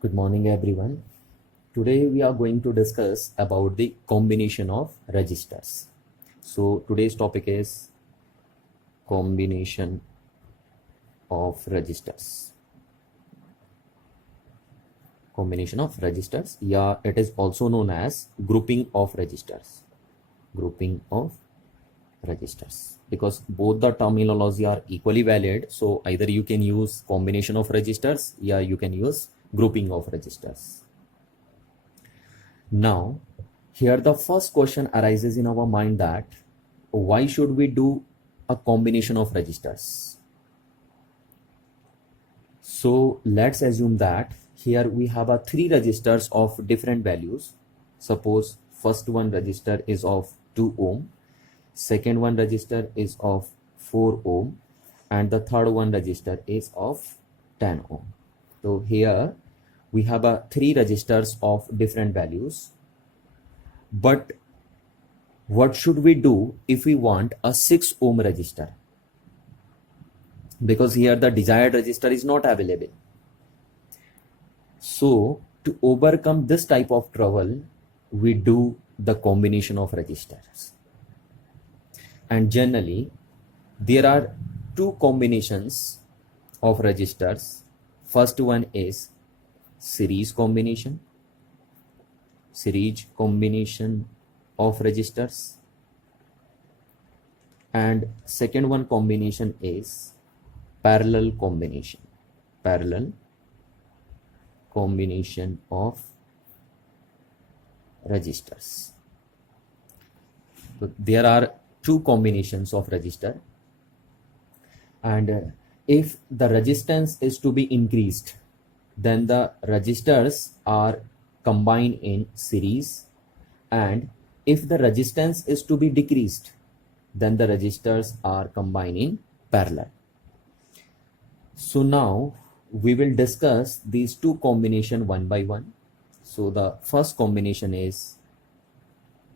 Good morning, everyone. Today we are going to discuss about the combination of registers. So today's topic is combination of registers. Combination of registers. Yeah, it is also known as grouping of registers. Grouping of registers. Because both the terminology are equally valid. So either you can use combination of registers, yeah, you can use grouping of registers. Now, here the first question arises in our mind that why should we do a combination of registers? So let's assume that here we have a three registers of different values. Suppose first one register is of 2 ohm, second one register is of 4 ohm, and the third one register is of 10 ohm. So here we have a three registers of different values. But what should we do if we want a 6 ohm resistor? Because here the desired resistor is not available. So to overcome this type of trouble, we do the combination of resistors. And generally, there are two combinations of resistors. First one is series combination of resistors, and second one combination is parallel combination of registers. So there are two combinations of resistor, and if the resistance is to be increased, then the resistors are combined in series, and if the resistance is to be decreased, then the resistors are combined in parallel. So now we will discuss these two combinations one by one. So the first combination is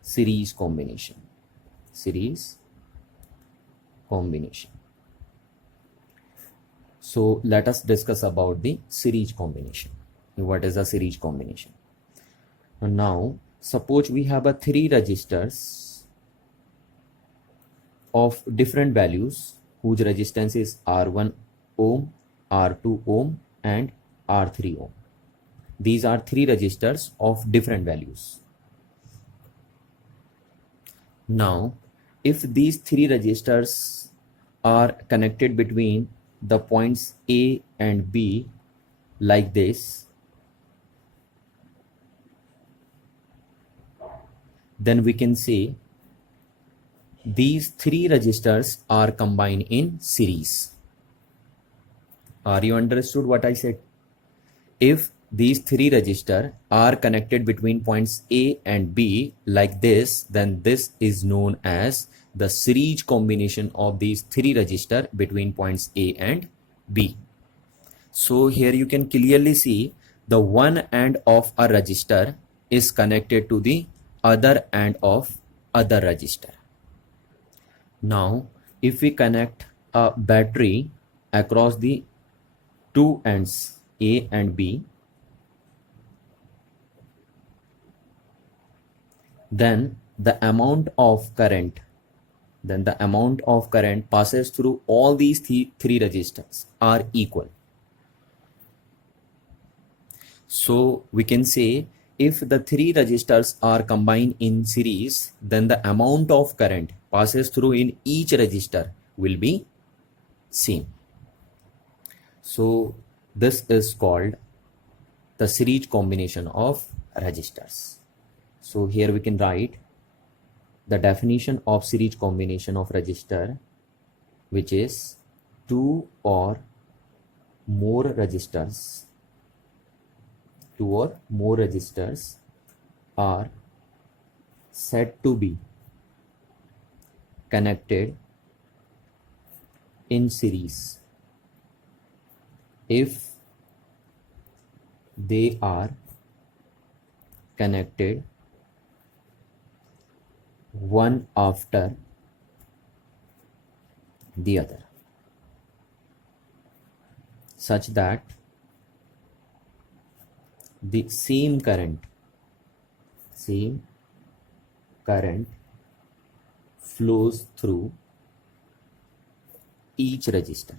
series combination. So let us discuss about the series combination. What is a series combination? Now suppose we have a three registers of different values whose resistance is R1 ohm, R2 ohm, and R3 ohm. These are three registers of different values. Now, if these three registers are connected between the points A and B like this, then we can say these three registers are combined in series. Are you understood what I said? If these three registers are connected between points A and B like this, then this is known as the series combination of these three registers between points A and B. So here you can clearly see the one end of a register is connected to the other end of other register. Now, if we connect a battery across the two ends A and B, then the amount of current passes through all these three resistors are equal. So we can say if the three resistors are combined in series, then the amount of current passes through in each resistor will be same. So this is called the series combination of resistors. So here we can write the definition of series combination of resistor, which is two or more resistors are said to be connected in series if they are connected one after the other, such that the same current flows through each register.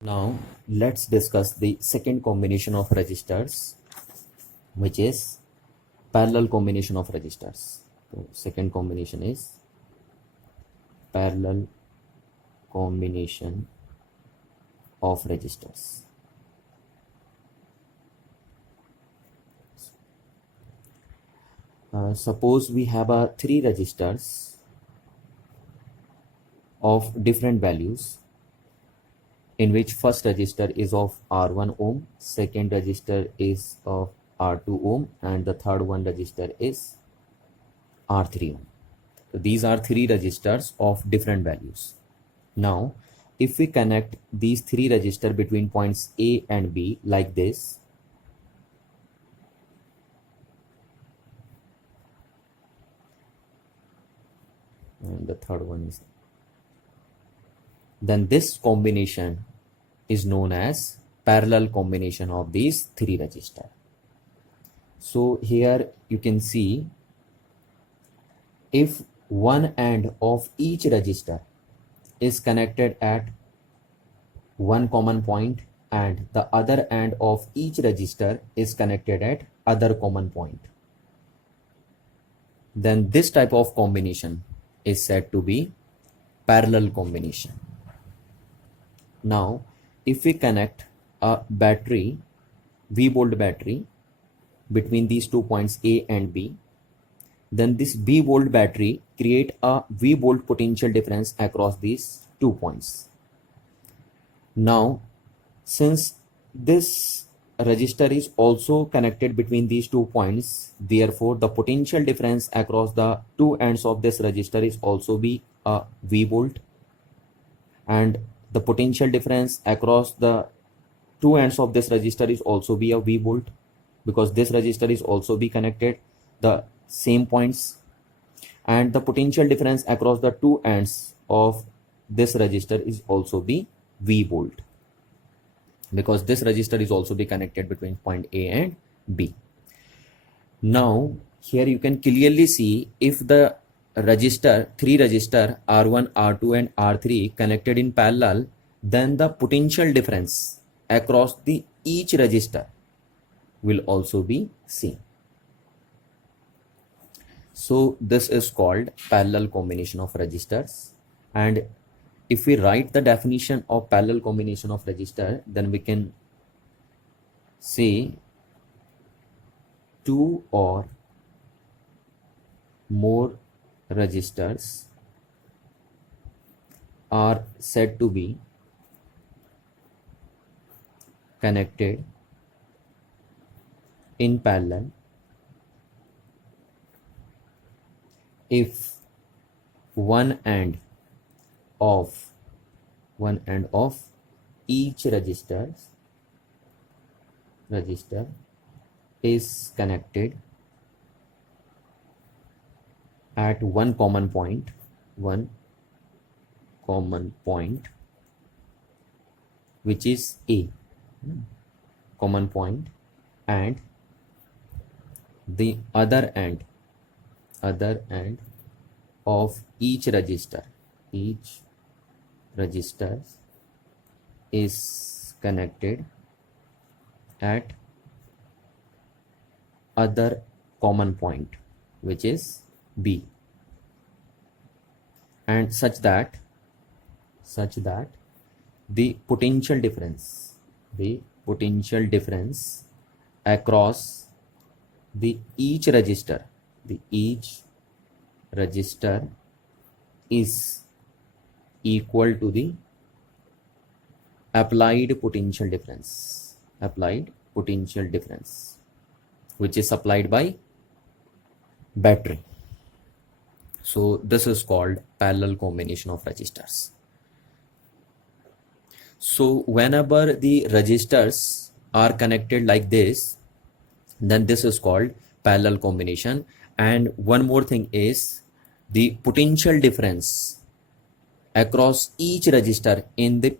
Now let's discuss the second combination of registers, which is parallel combination of registers. So second combination is parallel combination of registers. Suppose we have three registers of different values, in which first register is of R1 ohm, second register is of R2 ohm, and the third one register is R3 ohm. So these are three registers of different values. Now if we connect these three registers between points A and B like this, and the third one is, then this combination is known as parallel combination of these three registers. So here you can see, if one end of each register is connected at one common point and the other end of each register is connected at other common point, then this type of combination is said to be parallel combination. Now if we connect a battery, V-volt battery, between these 2 points A and B, then this V-volt battery create a V-volt potential difference across these 2 points. Now since this resistor is also connected between these 2 points, therefore the potential difference across the two ends of this resistor is also be a V-volt, and the potential difference across the two ends of this resistor is also be a V-volt, because this resistor is also be connected the same points, and the potential difference across the two ends of this resistor is also be V-volt, because this resistor is also be connected between point A and B. Now here you can clearly see, if the three resistor R1, R2 and R3 connected in parallel, then the potential difference across the each resistor will also be same. So this is called parallel combination of resistors. And if we write the definition of parallel combination of resistor, then we can say two or more resistors are said to be connected in parallel if one end of each resistor is connected at one common point, which is A, common point, and the other end of each resistor is connected at other common point, which is B, and such that the potential difference across each resistor is equal to the applied potential difference, which is supplied by battery. So this is called parallel combination of resistors. So whenever the resistors are connected like this, then this is called parallel combination. And one more thing is, the potential difference across each resistor in the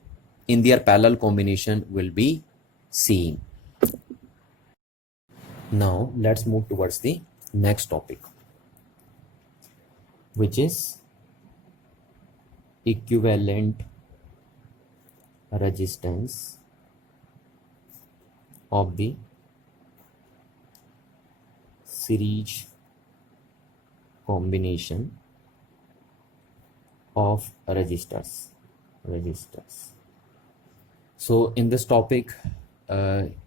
in their parallel combination will be seen. Now let's move towards the next topic, which is equivalent resistance of the series combination of resistors. So in this topic,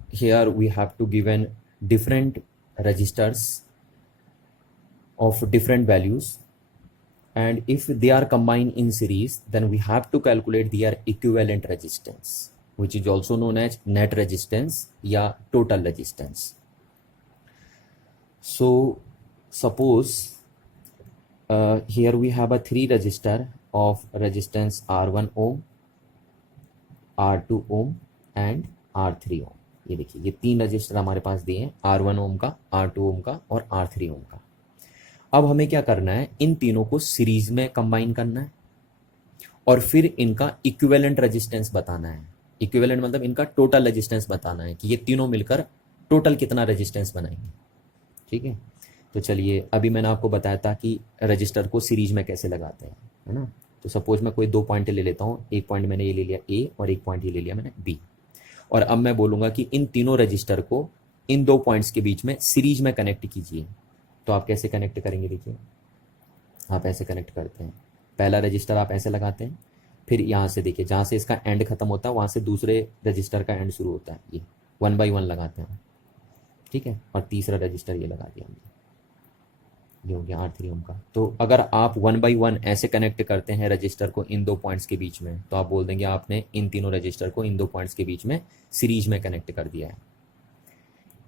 here we have to given different resistors of different values, and if they are combined in series, then we have to calculate their equivalent resistance, which is also known as net resistance या total resistance. So suppose here we have a 3 resistor of resistance R1 ohm, R2 ohm and R3 ohm. ये देखिए, ये 3 register हमारे पास दिए हैं, R1 ओम का, R2 ओम का और R3 ओम का. अब हमें क्या करना है, इन तीनों को सीरीज में कंबाइन करना है और फिर इनका इक्विवेलेंट रेजिस्टेंस बताना है. इक्विवेलेंट मतलब इनका टोटल रेजिस्टेंस बताना है कि ये तीनों मिलकर टोटल कितना रेजिस्टेंस बनाएंगे. ठीक है, तो चलिए, अभी मैंने आपको बताया था कि रजिस्टर को सीरीज में कैसे लगाते हैं, है ना. तो सपोज मैं कोई 2 पॉइंट ले लेता हूँ, एक पॉइंट मैंने ये ले लिया ए और एक पॉइंट ये ले लिया मैंने बी, और अब मैं बोलूँगा कि इन तीनों रजिस्टर को इन 2 पॉइंट्स के बीच में सीरीज में कनेक्ट कीजिए. तो आप कैसे कनेक्ट करेंगे, देखिए आप ऐसे कनेक्ट करते हैं. पहला रजिस्टर आप ऐसे लगाते हैं, फिर यहाँ से देखिए जहाँ से इसका एंड खत्म होता है वहाँ से दूसरे रजिस्टर का एंड शुरू होता है, ये 1 बाई 1 लगाते हैं. ठीक है, और तीसरा रजिस्टर ये लगा दिया हमने, ये हो गया R3 ओम का. तो अगर आप 1 बाई 1 ऐसे कनेक्ट करते हैं रजिस्टर को इन 2 पॉइंट्स के बीच में, तो आप बोल देंगे आपने इन तीनों रजिस्टर को इन 2 पॉइंट्स के बीच में सीरीज में कनेक्ट कर दिया है.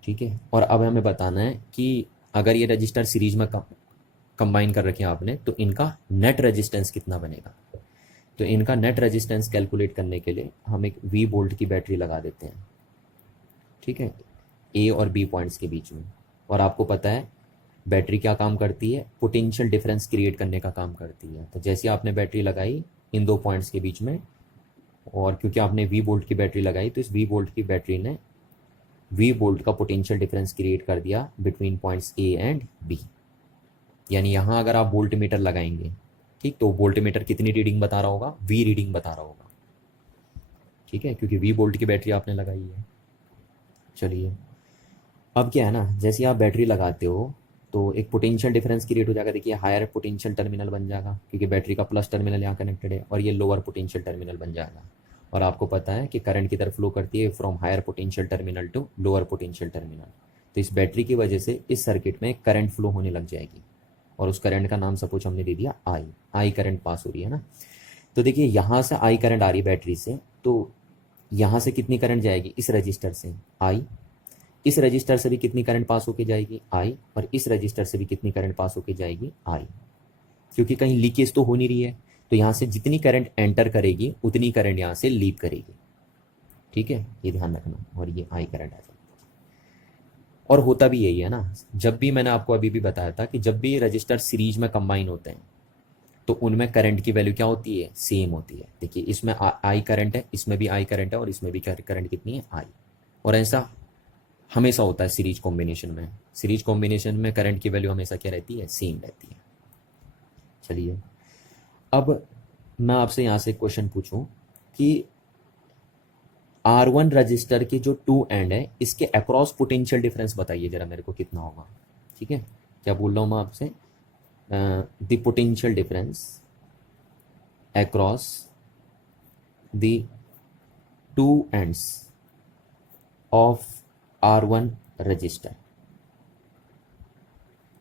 ठीक है, और अब हमें बताना है कि अगर ये रजिस्टर सीरीज में कंबाइन कर रखे हैं आपने, तो इनका नेट रेजिस्टेंस कितना बनेगा. तो इनका नेट रेजिस्टेंस कैलकुलेट करने के लिए हम एक V वोल्ट की बैटरी लगा देते हैं. ठीक है, A और B पॉइंट्स के बीच में. और आपको पता है बैटरी क्या काम करती है, पोटेंशियल डिफरेंस क्रिएट करने का काम करती है. तो जैसे आपने बैटरी लगाई इन 2 पॉइंट्स के बीच में, और क्योंकि आपने V वोल्ट की बैटरी लगाई, तो इस V वोल्ट की बैटरी ने V वोल्ट का पोटेंशियल डिफरेंस क्रिएट कर दिया between points A and B. यानी यहाँ अगर आप वोल्ट मीटर लगाएंगे, ठीक, तो वोल्ट मीटर कितनी रीडिंग बता रहा होगा, V रीडिंग बता रहा होगा. ठीक है, क्योंकि V वोल्ट की बैटरी आपने लगाई है. चलिए, अब क्या है ना, जैसे आप बैटरी लगाते हो तो एक पोटेंशियल डिफरेंस क्रिएट हो जाएगा. देखिए हायर पोटेंशियल टर्मिनल बन जाएगा, क्योंकि बैटरी का प्लस टर्मिनल यहाँ कनेक्टेड है, और ये लोअर पोटेंशियल टर्मिनल बन जाएगा. और आपको पता है कि करंट किधर फ्लो करती है, from higher potential terminal to lower potential terminal. तो इस बैटरी की वजह से इस सर्किट में करंट फ्लो होने लग जाएगी, और उस करंट का नाम सपोज हमने दे दिया आई करंट पास हो रही है ना. तो देखिए यहाँ से आई करंट आ रही बैटरी से, तो यहाँ से कितनी करंट जाएगी, इस रजिस्टर से आई, इस रजिस्टर से भी कितनी करंट पास होके जाएगी, आई, और इस रजिस्टर से भी कितनी करंट पास होके जाएगी, आई. क्योंकि कहीं लीकेज तो हो नहीं रही है, तो यहाँ से जितनी करंट एंटर करेगी उतनी करंट यहाँ से लीक करेगी. ठीक है, ये ध्यान रखना. और ये आई करंट आ जाएगी. और होता भी यही है ना, जब भी मैंने आपको अभी भी बताया था कि जब भी रजिस्टर सीरीज में कंबाइन होते हैं तो उनमें करंट की वैल्यू क्या होती है, सेम होती है. देखिए इसमें आई करंट है, इसमें भी आई करंट है, और इसमें भी करंट कितनी है, आई. और ऐसा हमेशा होता है सीरीज कॉम्बिनेशन में. सीरीज कॉम्बिनेशन में करंट की वैल्यू हमेशा क्या रहती है, सेम रहती है. चलिए, अब मैं आपसे यहाँ से क्वेश्चन पूछूं कि R1 रजिस्टर के जो 2 एंड है, इसके अक्रॉस पोटेंशियल डिफरेंस बताइए जरा मेरे को कितना होगा. ठीक है, क्या बोल रहा हूँ मैं आपसे, the potential difference across the 2 ends of R1 register.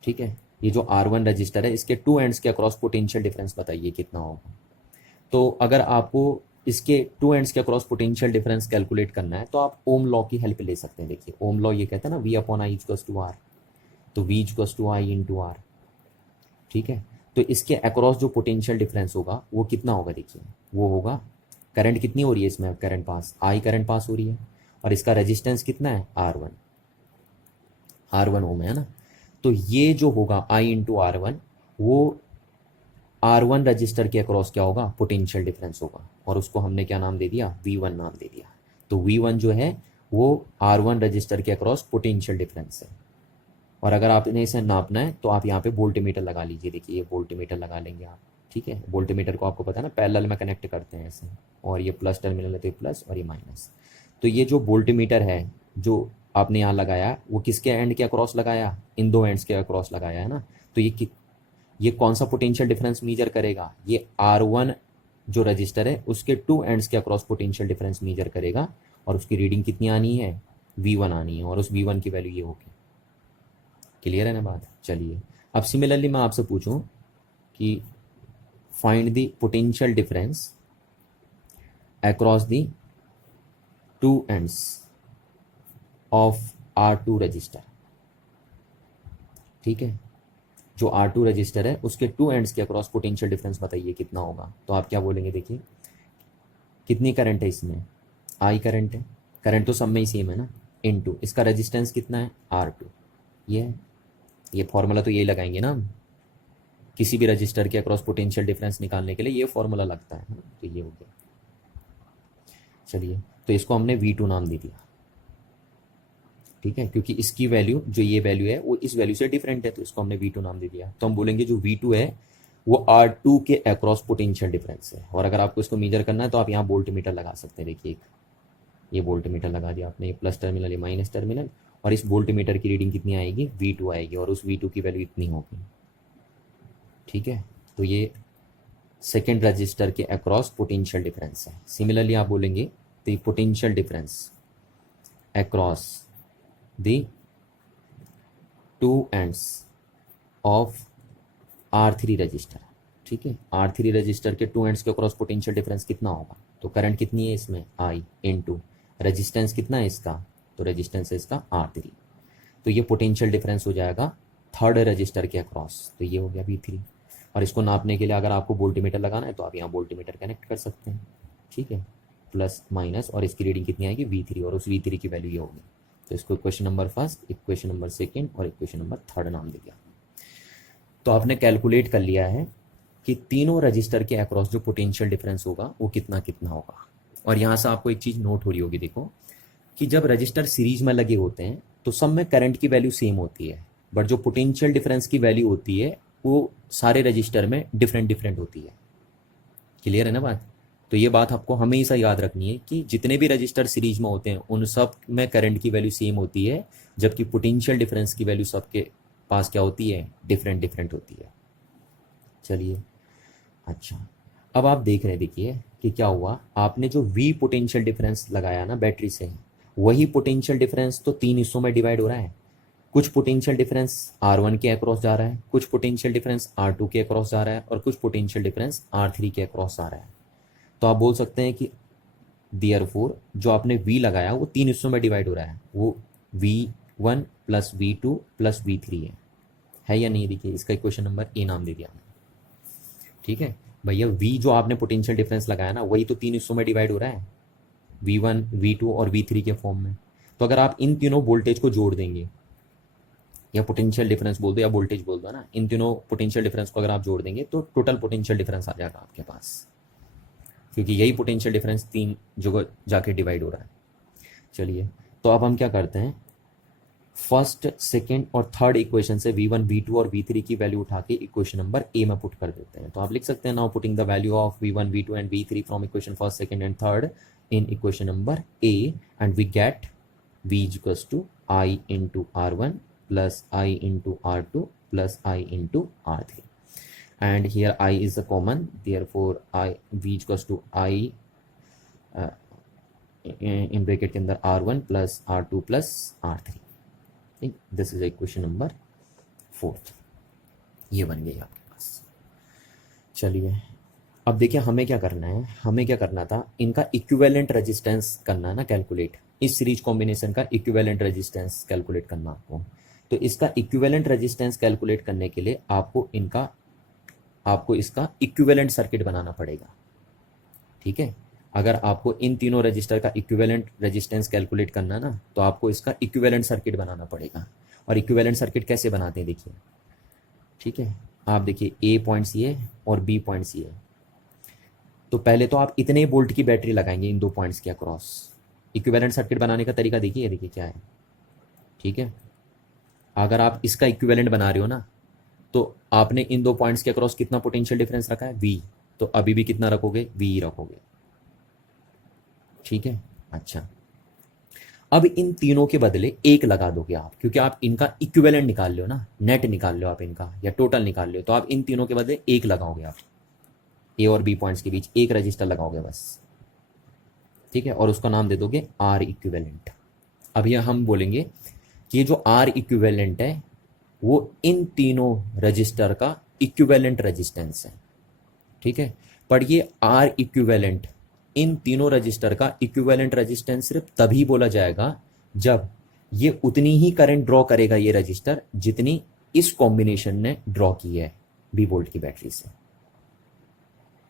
ठीक है, ये जो R1 रजिस्टर है इसके 2 एंड्स के अक्रॉस पोटेंशियल डिफरेंस बताइए कितना होगा. तो अगर आपको इसके 2 एंड्स के अक्रॉस पोटेंशियल डिफरेंस कैलकुलेट करना है, तो आप ओम लॉ की हेल्प ले सकते हैं. देखिए ओम लॉ ये कहता है ना, V upon I equals to R, तो V equals to I into R. ठीक है, तो इसके अक्रॉस जो पोटेंशियल डिफरेंस होगा वो कितना होगा, देखिए वो होगा, करंट कितनी हो रही है इसमें, current pass, I current pass हो रही है, और इसका रेजिस्टेंस कितना है, R1 ओम है ना. तो ये जो होगा I इंटू R1, वो R1 रजिस्टर के अक्रॉस क्या होगा, पोटेंशियल डिफरेंस होगा, और उसको हमने क्या नाम दे दिया, V1 नाम दे दिया। तो V1 जो है वो R1 रजिस्टर के अक्रॉस पोटेंशियल डिफरेंस है। और अगर आपने इसे नापना है तो आप यहाँ पे वोल्टमीटर लगा लीजिए, देखिए ये वोल्टमीटर लगा लेंगे आप, ठीक है। वोल्टमीटर को आपको पता है ना, पैरेलल में कनेक्ट करते हैं ऐसे, और ये प्लस टर्मिनल है तो ये प्लस और ये माइनस। तो ये जो वोल्टमीटर है जो आपने यहाँ लगाया, वो किसके एंड के अक्रॉस लगाया, इन दो एंड्स के अक्रॉस लगाया है ना। तो ये कौन सा पोटेंशियल डिफरेंस मेजर करेगा, ये R1 जो रजिस्टर है उसके टू एंड्स के अक्रॉस पोटेंशियल डिफरेंस मेजर करेगा, और उसकी रीडिंग कितनी आनी है, V1 आनी है, और उस V1 की वैल्यू ये होगी। क्लियर है ना बात। चलिए अब सिमिलरली मैं आपसे पूछूं कि find the potential difference across the two ends of R2 register, ठीक है। जो R2 रजिस्टर है उसके टू एंड्स के अक्रॉस पोटेंशियल डिफरेंस बताइए कितना होगा। तो आप क्या बोलेंगे, देखिए कितनी करंट है इसमें, I करंट है, करंट तो सब में ही सेम है ना, इनटू इसका रेजिस्टेंस कितना है, R2। ये है, ये फॉर्मूला तो यही लगाएंगे ना हम, किसी भी रजिस्टर के अक्रॉस पोटेंशियल डिफरेंस निकालने के लिए ये फॉर्मूला लगता है। तो ये हो गया। चलिए तो इसको हमने V2 नाम दे दिया, ठीक है, क्योंकि इसकी वैल्यू जो ये वैल्यू है वो इस वैल्यू से डिफरेंट है, तो इसको हमने V2 नाम दे दिया। तो हम बोलेंगे जो V2 है वो R2 के अक्रॉस पोटेंशियल डिफरेंस है। और अगर आपको इसको मेजर करना है तो आप यहाँ वोल्टमीटर लगा सकते हैं, देखिए ये वोल्टमीटर लगा दिया आपने, ये प्लस टर्मिनल, ये माइनस टर्मिनल, और इस वोल्टमीटर की रीडिंग कितनी आएगी, V2 आएगी, और उस V2 की वैल्यू इतनी होगी, ठीक है। तो ये सेकेंड रजिस्टर के अक्रॉस पोटेंशियल डिफरेंस है। सिमिलरली आप बोलेंगे the potential difference across the two ends of R3 register, ठीक है। R3 रजिस्टर के टू एंड्स के अक्रॉस पोटेंशियल डिफरेंस कितना होगा, तो करंट कितनी है इसमें, I इनटू रेजिस्टेंस कितना है इसका, तो रेजिस्टेंस है इसका R3। तो ये पोटेंशियल डिफरेंस हो जाएगा थर्ड रजिस्टर के अक्रॉस, तो ये हो गया V3। और इसको नापने के लिए अगर आपको वोल्टमीटर लगाना है तो आप यहाँ वोल्टमीटर कनेक्ट कर सकते हैं, ठीक है, प्लस माइनस, और इसकी रीडिंग कितनी आएगी, V3, और उस V3 की वैल्यू ये होगी। तो इसको equation number first, equation number second और इक्वेशन नंबर थर्ड नाम दे दिया। तो आपने कैलकुलेट कर लिया है कि तीनों रजिस्टर के अक्रॉस जो पोटेंशियल डिफरेंस होगा वो कितना कितना होगा। और यहाँ से आपको एक चीज़ नोट हो रही होगी, देखो कि जब रजिस्टर सीरीज में लगे होते हैं तो सब में करंट की वैल्यू सेम होती है, बट जो पोटेंशियल डिफरेंस की वैल्यू होती है वो सारे रजिस्टर में डिफरेंट डिफरेंट होती है। क्लियर है ना बात। तो ये बात आपको हमेशा याद रखनी है कि जितने भी रजिस्टर सीरीज में होते हैं उन सब में करंट की वैल्यू सेम होती है, जबकि पोटेंशियल डिफरेंस की वैल्यू सबके पास क्या होती है, डिफरेंट डिफरेंट होती है। चलिए अच्छा, अब आप देख रहे हैं, देखिए कि क्या हुआ, आपने जो V पोटेंशियल डिफरेंस लगाया ना बैटरी से, वही पोटेंशियल डिफरेंस तो तीन हिस्सों में डिवाइड हो रहा है। कुछ पोटेंशियल डिफरेंस R1 के अक्रॉस जा रहा है, कुछ पोटेंशियल डिफरेंस R2 के अक्रॉस जा रहा है, और कुछ पोटेंशियल डिफरेंस R3 के अक्रॉस जा रहा है। तो आप बोल सकते हैं कि देयरफॉर जो आपने V लगाया वो तीन हिस्सों में डिवाइड हो रहा है, वो V1 plus V2 plus V3 है या नहीं। देखिए इसका इक्वेशन नंबर ए नाम दे दिया, ठीक है भैया। V जो आपने पोटेंशियल डिफरेंस लगाया ना वही तो तीन हिस्सों में डिवाइड हो रहा है, V1 V2 और V3 के फॉर्म में। तो अगर आप इन तीनों वोल्टेज को जोड़ देंगे, या पोटेंशियल डिफरेंस बोल दो या वोल्टेज बोल दो ना, इन तीनों पोटेंशियल डिफरेंस को अगर आप जोड़ देंगे तो टोटल पोटेंशियल डिफरेंस आ जाएगा आपके पास, क्योंकि यही पोटेंशियल डिफरेंस तीन जगह जाके डिवाइड हो रहा है। चलिए तो अब हम क्या करते हैं, फर्स्ट सेकेंड और थर्ड इक्वेशन से V1 V2 और V3 की वैल्यू उठा के इक्वेशन नंबर ए में पुट कर देते हैं। तो आप लिख सकते हैं, now putting the value of V1 V2 and V3 from equation first second and third in equation number A, and we get V equals to I into R1 plus I into R2 plus I into R3, and here I is a common, therefore I V equals to I in bracket के अंदर R1 plus R2 plus R3। ठीक, this is equation number fourth, ये बन गई आपके पास। चलिए अब देखिए हमें क्या करना है, हमें क्या करना था, इनका इक्विवेलेंट रेजिस्टेंस करना है ना कैलकुलेट, इस सीरीज कॉम्बिनेशन का इक्विवेलेंट रेजिस्टेंस कैलकुलेट करना आपको। तो इसका इक्विवेलेंट रेजिस्टेंस कैलकुलेट करने के लिए आपको इसका इक्विवेलेंट सर्किट बनाना पड़ेगा, ठीक है। अगर आपको इन तीनों रजिस्टर का इक्विवेलेंट रेजिस्टेंस कैलकुलेट करना ना, तो आपको इसका इक्विवेलेंट सर्किट बनाना पड़ेगा। और इक्विवेलेंट सर्किट कैसे बनाते हैं देखिए, ठीक है। आप देखिए ए पॉइंट्स ये और बी पॉइंट्स ये। तो पहले तो आप इतने वोल्ट की बैटरी लगाएंगे इन दो पॉइंट्स के अक्रॉस। इक्विवेलेंट सर्किट बनाने का तरीका देखिए, ये देखिए क्या है, ठीक है। अगर आप इसका इक्विवेलेंट बना रहे हो ना, तो आपने इन दो पॉइंट्स के अक्रॉस कितना पोटेंशियल डिफरेंस रखा है, वी। तो अभी भी कितना रखोगे, वी ही रखोगे, ठीक है। अच्छा, अब इन तीनों के बदले एक लगा दोगे आप, क्योंकि आप इनका इक्विवेलेंट निकाल लो ना, नेट निकाल लो आप इनका, या टोटल निकाल लो, तो आप इन तीनों के बदले एक लगाओगे आप, ए और बी पॉइंट्स के बीच एक रजिस्टर लगाओगे बस, ठीक है। और उसका नाम दे दोगे आर इक्विवेलेंट। अब यह हम बोलेंगे कि ये जो आर इक्विवेलेंट है वो इन तीनों रजिस्टर का इक्विवेलेंट रेजिस्टेंस है, ठीक है। पर ये आर इक्विवेलेंट, इन तीनों रजिस्टर का इक्विवेलेंट रेजिस्टेंस सिर्फ तभी बोला जाएगा जब ये उतनी ही करंट ड्रॉ करेगा ये रजिस्टर जितनी इस कॉम्बिनेशन ने ड्रॉ की है बी वोल्ट की बैटरी से,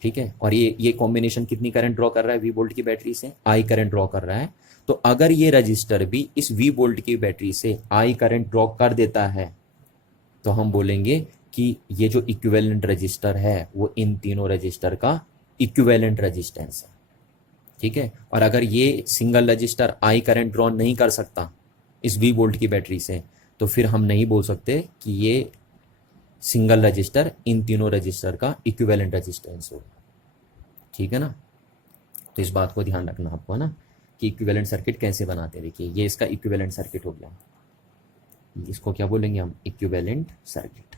ठीक है। और ये कॉम्बिनेशन कितनी करंट ड्रॉ कर रहा है वी वोल्ट की बैटरी से, आई करंट ड्रॉ कर रहा है। तो अगर ये रजिस्टर भी इस वी वोल्ट की बैटरी से आई करंट ड्रॉ कर देता है, तो हम बोलेंगे कि ये जो इक्विवेलेंट रजिस्टर है वो इन तीनों रजिस्टर का इक्विवेलेंट रेजिस्टेंस है, ठीक है। और अगर ये single register I current draw नहीं कर सकता इस वी वोल्ट की बैटरी से, तो फिर हम नहीं बोल सकते कि ये सिंगल रजिस्टर इन तीनों रजिस्टर का इक्विवेलेंट रेजिस्टेंस हो, ठीक है ना। तो इस बात को ध्यान रखना आपको, है ना, कि इक्विवेलेंट सर्किट कैसे बनाते हैं। देखिए ये इसका इक्विवेलेंट सर्किट हो गया, इसको क्या बोलेंगे हम, इक्विवेलेंट सर्किट,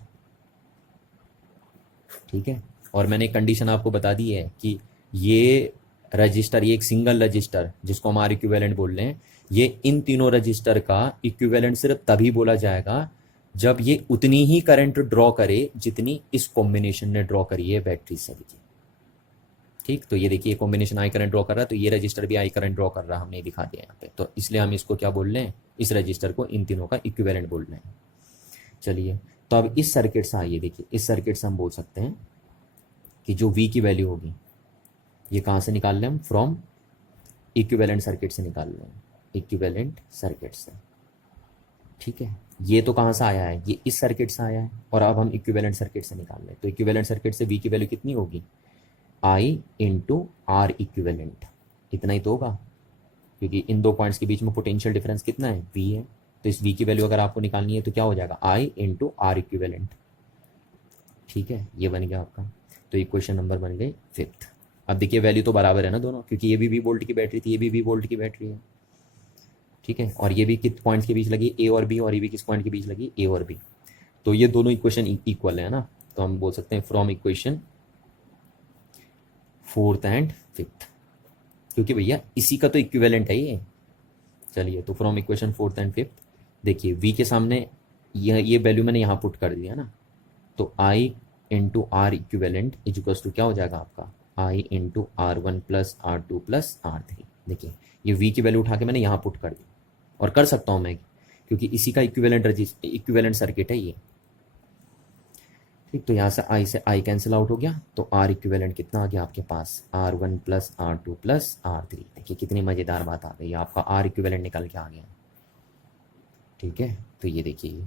ठीक है। और मैंने कंडीशन आपको बता दी है कि ये रजिस्टर, ये एक सिंगल रजिस्टर जिसको हम आर इक्विवेलेंट बोल रहे हैं, ये इन तीनों रजिस्टर का इक्विवेलेंट सिर्फ तभी बोला जाएगा जब ये उतनी ही करंट ड्रॉ करे जितनी इस कॉम्बिनेशन ने ड्रॉ करी है बैटरी से, देखिए, ठीक। तो ये देखिए कॉम्बिनेशन आई करंट ड्रॉ कर रहा है, तो ये रजिस्टर भी आई करंट ड्रॉ कर रहा है, हमने दिखा दिया यहाँ पे। तो इसलिए हम इसको क्या बोल रहे हैं, इस रजिस्टर को इन तीनों का इक्विवेलेंट बोल रहे हैं। चलिए, तो अब इस सर्किट से आइए, देखिए इस सर्किट से हम बोल सकते हैं कि जो V की वैल्यू होगी ये कहाँ से निकाल लें हम, फ्रॉम इक्विवेलेंट सर्किट से निकाल लें, इक्विवेलेंट सर्किट से, ठीक है। ये तो कहाँ से आया है, ये इस सर्किट से आया है, और अब हम इक्विवेलेंट सर्किट से निकाल लें। तो इक्विवेलेंट सर्किट से V की वैल्यू कितनी होगी, I इंटू आर इक्विवेलेंट, इतना ही तो होगा, क्योंकि इन दो पॉइंट्स के बीच में पोटेंशियल डिफरेंस कितना है, V है। तो इस V की वैल्यू अगर आपको निकालनी है तो क्या हो जाएगा, I इंटू आर इक्विवेलेंट, ठीक है। ये बन गया आपका, तो इक्वेशन नंबर बन गई 5th। अब देखिए वैल्यू तो बराबर है ना दोनों, क्योंकि ये भी वी वोल्ट की बैटरी थी, ये भी वी वोल्ट की बैटरी है, ठीक है। और ये भी किस पॉइंट्स के बीच लगी, ए और बी, और ये भी किस पॉइंट के बीच लगी, ए और बी। तो ये दोनों इक्वेशन इक्वल है ना, तो हम बोल सकते हैं from equation 4th and 5th, क्योंकि भैया इसी का तो इक्विवेलेंट है ये। चलिए, तो from equation 4th and 5th, देखिए वी के सामने ये वैल्यू मैंने यहाँ पुट कर दिया ना, तो I into R equivalent equals to क्या हो जाएगा आपका, आई into R1 plus R2 plus R3। देखिए ये V की वैल्यू उठा के मैंने यहाँ पुट कर दी, और कर सकता हूँ मैं, क्योंकि इसी का इक्विवेलेंट सर्किट है ये, ठीक। तो यहाँ से I कैंसिल आउट हो गया, तो R इक्विवेलेंट कितना आ गया आपके पास, R1 plus R2 plus R3। देखिए कितनी मज़ेदार बात आ गई, आपका R इक्विवेलेंट निकल के आ गया, ठीक है। तो ये देखिए,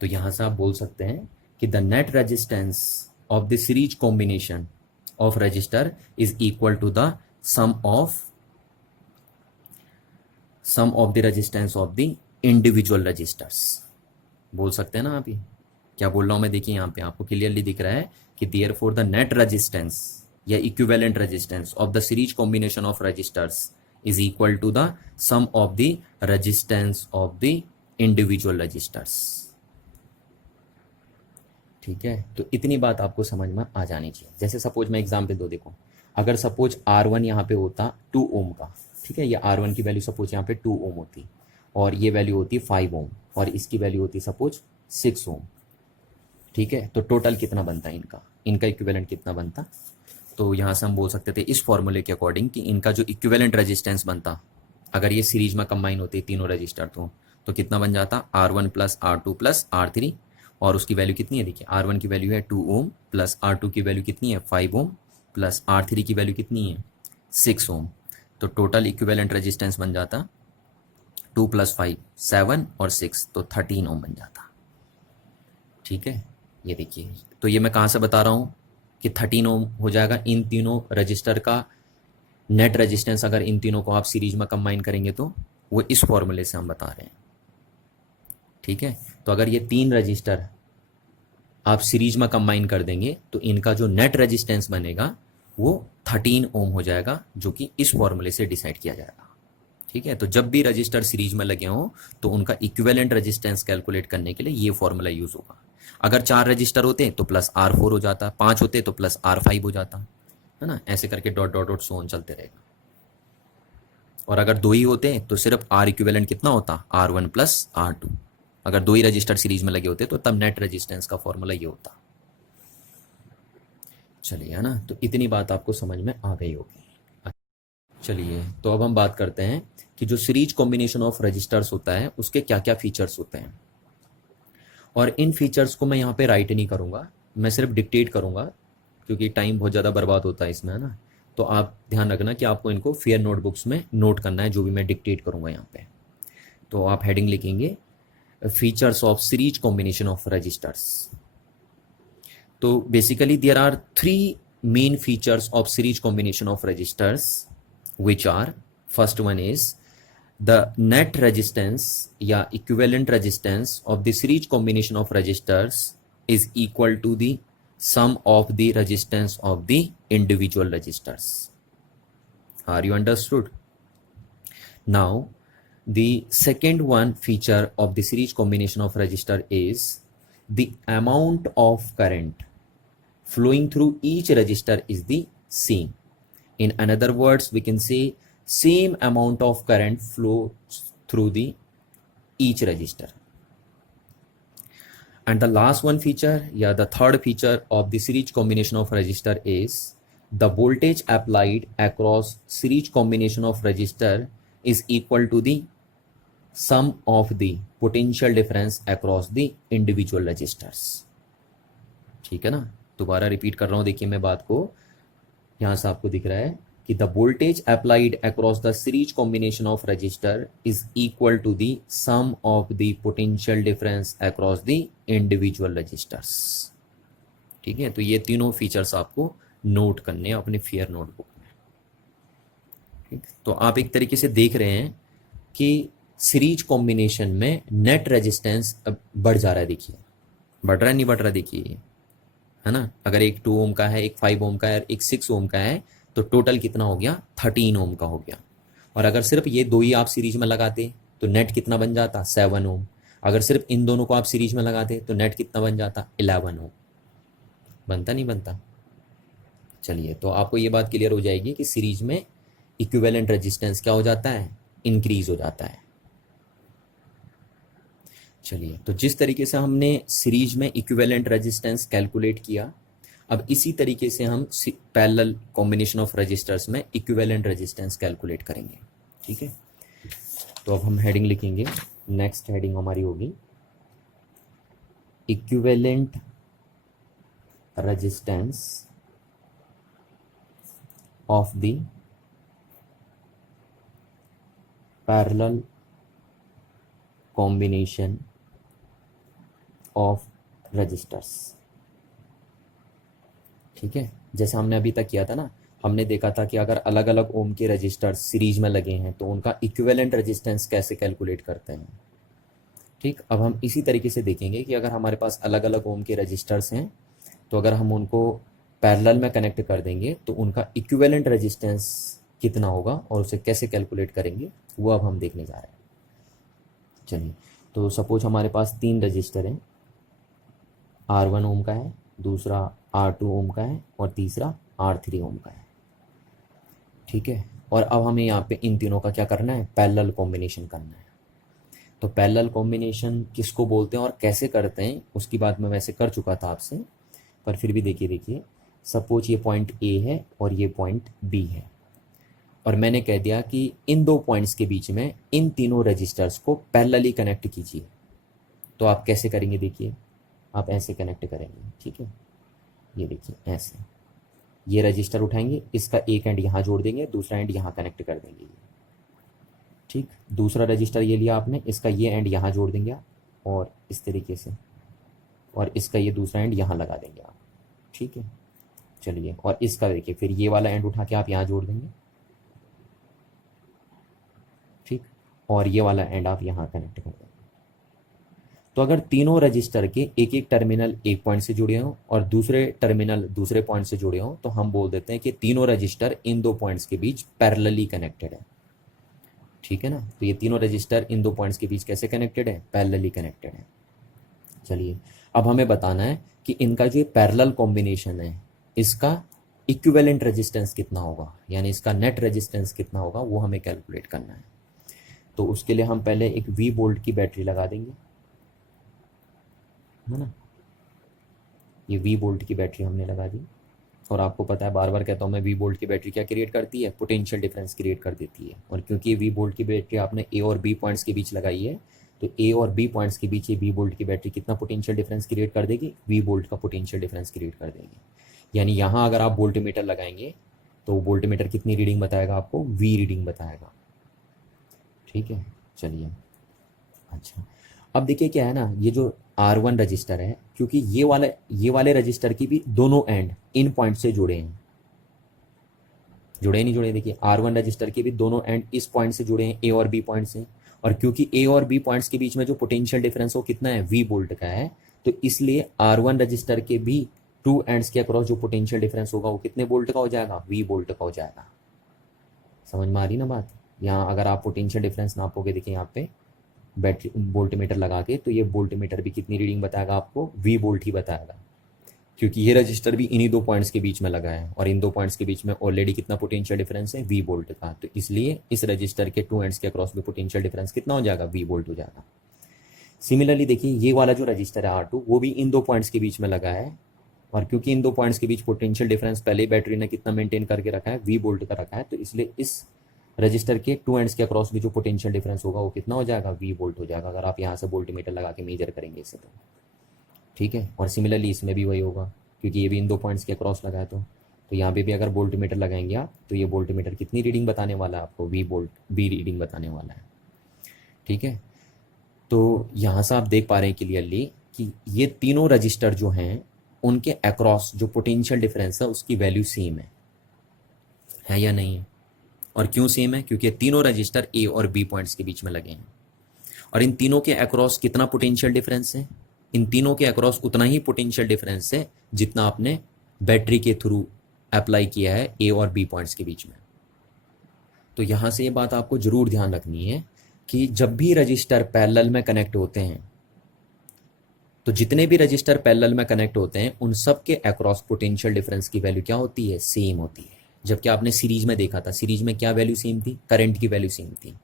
तो यहाँ से आप बोल सकते हैं कि the net resistance of the series combination of resistor is equal to the sum of the resistance of the individual resistors। बोल सकते हैं ना आप, ये क्या बोल रहा हूं मैं, देखिए यहाँ पे आपको क्लियरली दिख रहा है कि therefore the net resistance या equivalent resistance of the series combination of resistors is equal to the sum of the resistance of the individual resistors, ठीक है। तो इतनी बात आपको समझ में आ जानी चाहिए। जैसे सपोज मैं एग्जाम्पल दो, देखो अगर सपोज R1 यहाँ पे होता 2 ओम का, ठीक है, ये R1 की वैल्यू सपोज यहाँ पे 2 ओम होती, और ये वैल्यू होती 5 ओम, और इसकी वैल्यू होती सपोज 6 ओम, ठीक है। तो टोटल कितना बनता है इनका इक्विवेलेंट कितना बनता, तो यहाँ से हम बोल सकते थे इस फॉर्मूले के अकॉर्डिंग कि इनका जो इक्विवेलेंट रेजिस्टेंस बनता, अगर ये सीरीज में कंबाइन होते तीनों रजिस्टर, तो कितना बन जाता, R1 plus R2 plus R3, और उसकी वैल्यू कितनी है, देखिए R1 की वैल्यू है 2 ओम, प्लस R2 की वैल्यू कितनी है 5 ओम, प्लस R3 की वैल्यू कितनी है 6 ओम। तो टोटल इक्विवेलेंट रेजिस्टेंस बन जाता 2 प्लस 5 7 और 6, तो 13 ओम बन जाता, ठीक है, ये देखिए, तो ये मैं कहाँ से बता रहा हूँ कि 13 ओम हो जाएगा इन तीनों रजिस्टर का नेट रेजिस्टेंस। अगर इन तीनों को आप सीरीज में कंबाइन करेंगे तो वो इस फॉर्मूले से हम बता रहे हैं। ठीक है, तो अगर ये तीन रजिस्टर आप सीरीज में कंबाइन कर देंगे तो इनका जो नेट रेजिस्टेंस बनेगा वो 13 ओम हो जाएगा, जो कि इस फॉर्मूले से डिसाइड किया जाएगा। ठीक है, तो जब भी रजिस्टर सीरीज में लगे हों तो उनका इक्विवेलेंट रेजिस्टेंस कैलकुलेट करने के लिए ये फॉर्मूला यूज होगा। अगर 4 रजिस्टर होते तो प्लस R4 हो जाता, 5 होते तो प्लस R5 हो जाता, है ना, ऐसे करके dot dot dot so on चलते रहेगा। और अगर 2 ही होते तो सिर्फ R इक्विवेलेंट कितना होता, R1 प्लस R2। अगर 2 ही रजिस्टर सीरीज में लगे होते तो तब नेट रेजिस्टेंस का फॉर्मूला ये होता। चलिए, है ना, तो इतनी बात आपको समझ में आ गई होगी। चलिए, तो अब हम बात करते हैं कि जो सीरीज कॉम्बिनेशन ऑफ रजिस्टर्स होता है उसके क्या क्या फीचर्स होते हैं। और इन फीचर्स को मैं यहाँ पे राइट नहीं करूँगा, मैं सिर्फ डिक्टेट करूँगा, क्योंकि टाइम बहुत ज़्यादा बर्बाद होता है इसमें, है ना। तो आप ध्यान रखना कि आपको इनको फेयर नोटबुक्स में नोट करना है, जो भी मैं डिक्टेट करूँगा यहाँ पे। तो आप हेडिंग लिखेंगे features of series combination of registers. तो basically there are 3 main features of series combination of registers, which are, first one is the net resistance या equivalent resistance of the series combination of resistors is equal to the sum of the resistance of the individual resistors. Are you understood? Now the second one feature of the series combination of resistor is the amount of current flowing through each resistor is the same. In another words, we can say same amount of current flows through the each resistor. And the last one feature, the third feature of the series combination of resistor is the voltage applied across series combination of resistor is equal to the sum of the potential difference across the individual resistors. ठीक है ना, दोबारा repeat कर रहा हूं, देखिए मैं बात को, यहां से आपको दिख रहा है कि the voltage applied across the series combination of resistor is equal to the sum of the potential difference across the individual resistors. ठीक है, तो ये तीनों फीचर्स आपको नोट करने हैं अपने फेयर नोटबुक में। ठीक, तो आप एक तरीके से देख रहे हैं कि सीरीज कॉम्बिनेशन में नेट रेजिस्टेंस अब बढ़ जा रहा है। देखिए बढ़ रहा है, नहीं बढ़ रहा, देखिए, है ना। अगर एक 2 ओम का है, एक 5 ओम का है, एक 6 ओम का है, तो टोटल कितना हो गया, 13 ओम का हो गया। और अगर सिर्फ ये दो ही आप सीरीज में लगाते तो नेट कितना बन जाता, 7 ओम। अगर सिर्फ इन दोनों को आप सीरीज में लगाते तो नेट कितना बन जाता, 11 ओम। बनता नहीं बनता? चलिए, तो आपको ये बात क्लियर हो जाएगी कि सीरीज में इक्विवेलेंट रेजिस्टेंस क्या हो जाता है, इंक्रीज हो जाता है। चलिए, तो जिस तरीके से हमने सीरीज में इक्विवेलेंट रेजिस्टेंस कैलकुलेट किया, अब इसी तरीके से हम पैरेलल कॉम्बिनेशन ऑफ रजिस्टर्स में इक्विवेलेंट रेजिस्टेंस कैलकुलेट करेंगे। ठीक है, तो अब हम हेडिंग लिखेंगे, नेक्स्ट हेडिंग हमारी होगी equivalent resistance of the parallel combination of resistors. ठीक है, जैसे हमने अभी तक किया था ना, हमने देखा था कि अगर अलग अलग ओम के रजिस्टर्स सीरीज में लगे हैं तो उनका इक्विवेलेंट रेजिस्टेंस कैसे कैलकुलेट करते हैं। ठीक, अब हम इसी तरीके से देखेंगे कि अगर हमारे पास अलग अलग ओम के रजिस्टर्स हैं तो अगर हम उनको पैरेलल में कनेक्ट कर देंगे तो उनका इक्विवेलेंट रेजिस्टेंस कितना होगा और उसे कैसे कैलकुलेट करेंगे, वो अब हम देखने जा रहे हैं। चलिए, तो सपोज हमारे पास 3 रजिस्टर हैं, R1 ओम का है, दूसरा R2 ओम का है और तीसरा R3 ओम का है। ठीक है, और अब हमें यहाँ पे इन तीनों का क्या करना है, पैरेलल कॉम्बिनेशन करना है। तो पैरेलल कॉम्बिनेशन किसको बोलते हैं और कैसे करते हैं उसकी बात मैं वैसे कर चुका था आपसे, पर फिर भी देखिए सपोज ये पॉइंट A है और ये पॉइंट B है, और मैंने कह दिया कि इन दो पॉइंट्स के बीच में इन तीनों रजिस्टर्स को पैरेलली कनेक्ट कीजिए। तो आप कैसे करेंगे, देखिए आप ऐसे कनेक्ट करेंगे। ठीक है, ये देखिए ऐसे, ये रजिस्टर उठाएंगे, इसका एक एंड यहाँ जोड़ देंगे, दूसरा एंड यहाँ कनेक्ट कर देंगे। ठीक, दूसरा रजिस्टर ये लिया आपने, इसका ये एंड यहाँ जोड़ देंगे और इस तरीके से और इसका ये दूसरा एंड यहाँ लगा देंगे आप, ठीक है। चलिए, और इसका देखिए फिर ये वाला एंड उठा के आप यहाँ जोड़ देंगे, ठीक, और ये वाला एंड आप यहाँ कनेक्ट कर देंगे। तो अगर तीनों रजिस्टर के एक एक टर्मिनल एक पॉइंट से जुड़े हों और दूसरे टर्मिनल दूसरे पॉइंट से जुड़े हों, तो हम बोल देते हैं कि तीनों रजिस्टर इन दो पॉइंट्स के बीच पैरेलली कनेक्टेड है, ठीक है ना। तो ये तीनों रजिस्टर इन दो पॉइंट्स के बीच कैसे कनेक्टेड है, पैरेलली कनेक्टेड है। चलिए, अब हमें बताना है कि इनका जो पैरेलल कॉम्बिनेशन है इसका इक्विवेलेंट रेजिस्टेंस कितना होगा, यानी इसका नेट रेजिस्टेंस कितना होगा, वो हमें कैलकुलेट करना है। तो उसके लिए हम पहले एक V वोल्ट की बैटरी लगा देंगे, है ना। ये V वोल्ट की बैटरी हमने लगा दी, और आपको पता है बार बार कहता हूँ मैं, V वोल्ट की बैटरी क्या क्रिएट करती है, पोटेंशियल डिफरेंस क्रिएट कर देती है। और क्योंकि ये V वोल्ट की बैटरी आपने A और B पॉइंट्स के बीच लगाई है, तो A और B पॉइंट्स के बीच ये V वोल्ट की बैटरी कितना पोटेंशियल डिफरेंस क्रिएट कर देगी, V वोल्ट का पोटेंशियल डिफरेंस क्रिएट कर देगी। यानी यहाँ अगर आप वोल्ट मीटर लगाएंगे तो वोल्ट मीटर कितनी रीडिंग बताएगा आपको, V रीडिंग बताएगा, ठीक है। चलिए, अच्छा, अब देखिए क्या है ना, ये जो R1 रजिस्टर है, क्योंकि ये वाले रजिस्टर की भी दोनों एंड इन पॉइंट से जुड़े हैं, जुड़े नहीं जुड़े, देखिए R1 रजिस्टर के भी दोनों एंड इस पॉइंट से जुड़े हैं, A और B पॉइंट से। और क्योंकि A और B पॉइंट्स के बीच में जो पोटेंशियल डिफरेंस वो कितना है, V वोल्ट का है, तो इसलिए R1 रजिस्टर के भी टू एंड्स के अक्रॉस जो पोटेंशियल डिफरेंस होगा वो कितने वोल्ट का हो जाएगा, V वोल्ट का हो जाएगा। समझ में आ रही ना बात। यहाँ अगर आप पोटेंशियल डिफरेंस नापोगे, देखिए यहाँ पे बैटरी वोल्ट मीटर लगा के, तो ये वोल्ट मीटर भी कितनी रीडिंग बताएगा आपको, V वोल्ट ही बताएगा, क्योंकि ये रजिस्टर भी इन्हीं दो पॉइंट्स के बीच में लगा है, और इन दो पॉइंट्स के बीच में ऑलरेडी कितना पोटेंशियल डिफरेंस है, V वोल्ट का। तो इसलिए इस रजिस्टर के टू एंड्स के अक्रॉस भी पोटेंशियल डिफरेंस कितना हो जाएगा, V वोल्ट हो जाएगा। सिमिलरली देखिए, ये वाला जो रजिस्टर है R2, वो भी इन दो पॉइंट्स के बीच में लगा है, और क्योंकि इन दो पॉइंट्स के बीच पोटेंशियल डिफरेंस पहले ही बैटरी ने कितना मेंटेन करके रखा है, V वोल्ट का रखा है, तो इसलिए इस रजिस्टर के टू एंड्स के अक्रॉस भी जो पोटेंशियल डिफरेंस होगा वो कितना हो जाएगा, V वोल्ट हो जाएगा, अगर आप यहाँ से वोल्ट मीटर लगा के मेजर करेंगे इसे तो, ठीक है। और सिमिलरली इसमें भी वही होगा, क्योंकि ये भी इन दो पॉइंट्स के अक्रॉस लगा है, तो यहाँ पे भी अगर वोल्ट मीटर लगाएंगे आप, तो ये वोल्ट मीटर कितनी रीडिंग बताने वाला है आपको, V रीडिंग बताने वाला है, ठीक है। तो यहाँ से आप देख पा रहे हैं क्लियरली कि ये तीनों रजिस्टर जो हैं उनके अक्रॉस जो पोटेंशियल डिफरेंस है उसकी वैल्यू सेम है या नहीं है। और क्यों सेम है, क्योंकि तीनों रजिस्टर A और B पॉइंट्स के बीच में लगे हैं, और इन तीनों के अक्रॉस कितना पोटेंशियल डिफरेंस है, इन तीनों के अक्रॉस उतना ही पोटेंशियल डिफरेंस है जितना आपने बैटरी के थ्रू अप्लाई किया है A और B पॉइंट्स के बीच में। तो यहाँ से ये बात आपको जरूर ध्यान रखनी है कि जब भी रजिस्टर पैरेलल में कनेक्ट होते हैं, तो जितने भी रजिस्टर पैरेलल में कनेक्ट होते हैं उन सब के अक्रॉस पोटेंशियल डिफरेंस की वैल्यू क्या होती है, सेम होती है। जबकि आपने सीरीज में देखा था, सीरीज में क्या वैल्यू सेम थी, करंट की वैल्यू सेम थी।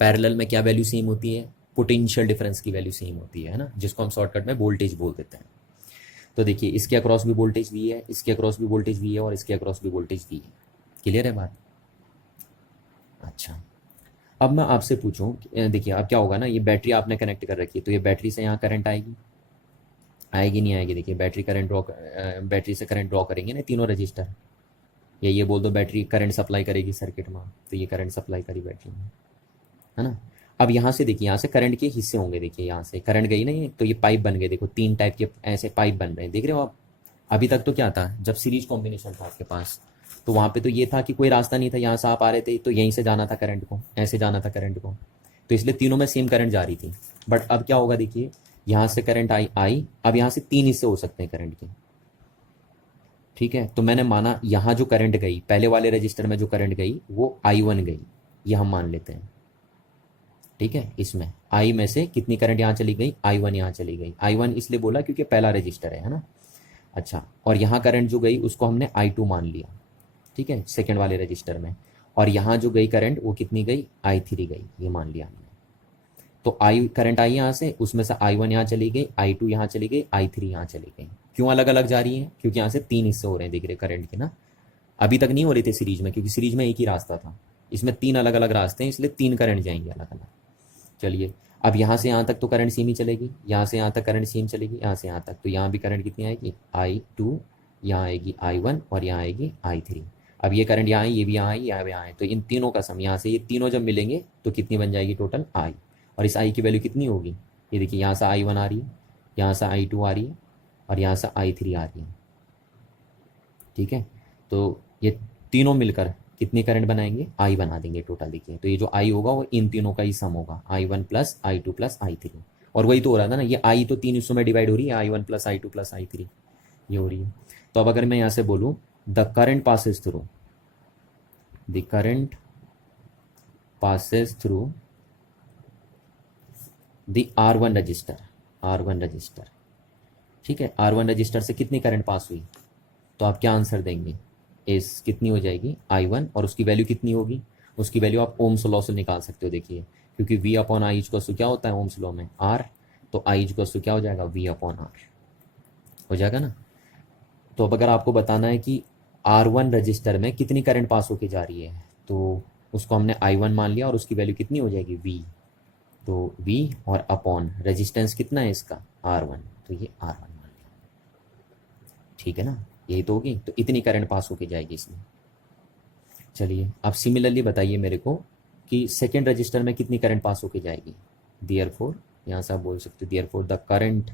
पैरेलल में क्या वैल्यू सेम होती है, पोटेंशियल डिफरेंस की वैल्यू सेम होती है ना, जिसको हम शॉर्टकट में वोल्टेज बोल देते हैं। तो देखिए, इसके अक्रॉस भी वोल्टेज V है, इसके अक्रॉस भी वोल्टेज V है, और इसके अक्रॉस भी वोल्टेज V है। क्लियर है बात। अच्छा, अब मैं आपसे पूछूं, देखिए अब क्या होगा ना, ये बैटरी आपने कनेक्ट कर रखी है, तो ये बैटरी से यहाँ करंट आएगी नहीं आएगी। देखिए बैटरी से करंट ड्रॉ करेंगे ना तीनों रजिस्टर, या ये बोल दो बैटरी करंट सप्लाई करेगी सर्किट में, तो ये करंट सप्लाई करी बैटरी में, है ना। अब यहाँ से देखिए, यहाँ से करंट के हिस्से होंगे, देखिए यहाँ से करंट गई ना ये, तो ये पाइप बन गए, देखो 3 टाइप के ऐसे पाइप बन रहे हैं, देख रहे हो आप। अभी तक तो क्या था, जब सीरीज कॉम्बिनेशन था आपके पास, तो वहाँ पे तो ये था कि कोई रास्ता नहीं था, यहाँ से आप आ रहे थे तो यहीं से जाना था करंट को, ऐसे जाना था करंट को, तो इसलिए तीनों में सेम करंट जा रही थी। बट अब क्या होगा, देखिए यहाँ से करंट आई, अब यहाँ से 3 हिस्से हो सकते हैं करंट के, ठीक है। तो मैंने माना यहाँ जो करंट गई, पहले वाले रजिस्टर में जो करंट गई वो I1 गई, ये हम मान लेते हैं, ठीक है। इसमें I में से कितनी करंट यहाँ चली गई, I1 यहाँ चली गई। I1 इसलिए बोला क्योंकि पहला रजिस्टर है ना। अच्छा, और यहाँ करंट जो गई उसको हमने I2 मान लिया, ठीक है, सेकेंड वाले रजिस्टर में। और यहाँ जो गई करंट वो कितनी गई, I3 गई, ये मान लिया हमने। तो करंट आई यहाँ से, उसमें से I1 यहाँ चली गई, I2 यहाँ चली गई, I3 यहाँ चली गई। क्यों अलग अलग जा रही है, क्योंकि यहाँ से 3 हिस्से हो रहे हैं, देख रहे करंट के ना। अभी तक नहीं हो रहे थे सीरीज में, क्योंकि सीरीज में एक ही रास्ता था, इसमें 3 अलग अलग रास्ते हैं, इसलिए 3 करंट जाएंगे अलग अलग। चलिए, अब यहाँ से यहाँ तक तो करंट सेम ही चलेगी, यहाँ से यहाँ तक करंट सेम चलेगी, यहाँ से यहाँ तक, तो यहाँ भी करंट कितनी आएगी, I2, यहाँ आएगी I1, और यहाँ आएगी I3। अब ये करंट यहाँ आई, ये भी यहाँ आई, यहाँ भी यहाँ आए, तो इन तीनों का सम, यहाँ से ये तीनों जब मिलेंगे तो कितनी बन जाएगी टोटल I। और इस I की वैल्यू कितनी होगी, ये देखिए यहाँ से I1 आ रही है, यहाँ से I2 आ रही है, और यहाँ से I3 आ रही है, ठीक है। तो ये तीनों मिलकर कितनी करंट बनाएंगे, I बना देंगे टोटल। देखिए तो ये जो I होगा वो इन तीनों का ही सम होगा, I1 plus I2 plus I3। और वही तो हो रहा था ना, ये I तो 3 हिस्सों में डिवाइड हो रही है, I1 plus I2 plus I3 ये हो रही है। तो अब अगर मैं यहाँ से बोलूँ the current passes through, the current passes through the R1 register, R1 register, ठीक है। R1 रजिस्टर से कितनी करंट पास हुई, तो आप क्या आंसर देंगे, इस कितनी हो जाएगी I1, और उसकी वैल्यू कितनी होगी, उसकी वैल्यू आप ओम्स लॉ से निकाल सकते हो। देखिए क्योंकि V upon I equals to क्या होता है ओम्स लॉ में, R, तो I इक्वल्स टू क्या हो जाएगा, V अपॉन R हो जाएगा ना। तो अब अगर आपको बताना है कि R1 रजिस्टर में कितनी करंट पास होके जा रही है, तो उसको हमने I1 मान लिया और उसकी वैल्यू कितनी हो जाएगी V, तो V और अपॉन रेजिस्टेंस कितना है इसका R1, तो ये R1 मान लिया, ठीक है ना, यही तो होगी। तो इतनी करंट पास होके जाएगी इसमें। चलिए अब सिमिलरली बताइए मेरे को कि सेकेंड रजिस्टर में कितनी करंट पास होके जाएगी। देयरफॉर यहाँ से आप बोल सकते हो therefore the current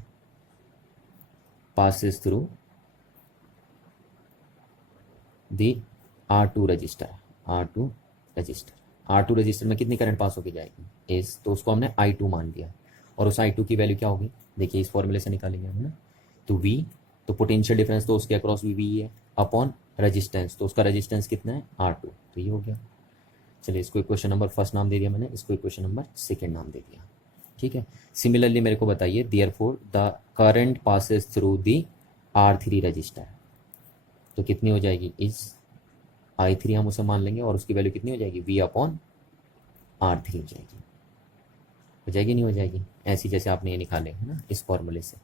passes through the R2 register, R2 register, R2 register में कितनी करंट पास होके जाएगी इस, तो उसको हमने I2 मान लिया। और उस I2 की वैल्यू क्या होगी, देखिए इस फॉर्मूले से निकालेंगे हम ना, तो V, तो पोटेंशियल डिफरेंस तो उसके अक्रॉस भी V है, अपॉन रेजिस्टेंस, तो उसका रेजिस्टेंस कितना है R2, तो ये हो गया। चलिए इसको इक्वेशन नंबर फर्स्ट नाम दे दिया मैंने, इसको इक्वेशन नंबर सेकेंड नाम दे दिया, ठीक है। सिमिलरली मेरे को बताइए therefore the current passes through the R3 register, तो कितनी हो जाएगी इस I3 हम उसे मान लेंगे और उसकी वैल्यू कितनी हो जाएगी V अपॉन R3 हो जाएगी नहीं हो जाएगी, ऐसी जैसे आपने ये निकाले है ना इस फॉर्मूले से,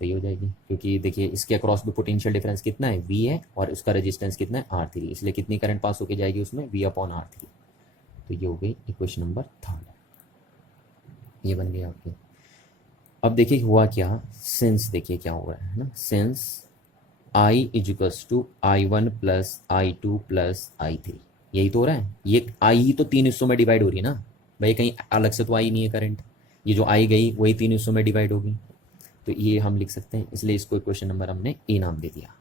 तो ये हो जाएगी। क्योंकि देखिए इसके अक्रॉस भी पोटेंशियल डिफरेंस कितना है V है और उसका रेजिस्टेंस कितना है R3, इसलिए कितनी करंट पास होके जाएगी उसमें V अपॉन R3, तो ये हो गई इक्वेशन नंबर थर्ड, ये बन गई आपकी। अब देखिए हुआ क्या, सिंस देखिए क्या हो रहा है ना, since I equals to I1 plus I2 plus I3, यही तो हो रहा है। ये I ही तो 3 हिस्सों में डिवाइड हो रही है ना भाई, कहीं अलग से तो आई नहीं है करंट, ये जो I गई वही 3 हिस्सों में डिवाइड होगी, तो ये हम लिख सकते हैं, इसलिए इसको क्वेश्चन नंबर हमने ए नाम दे दिया।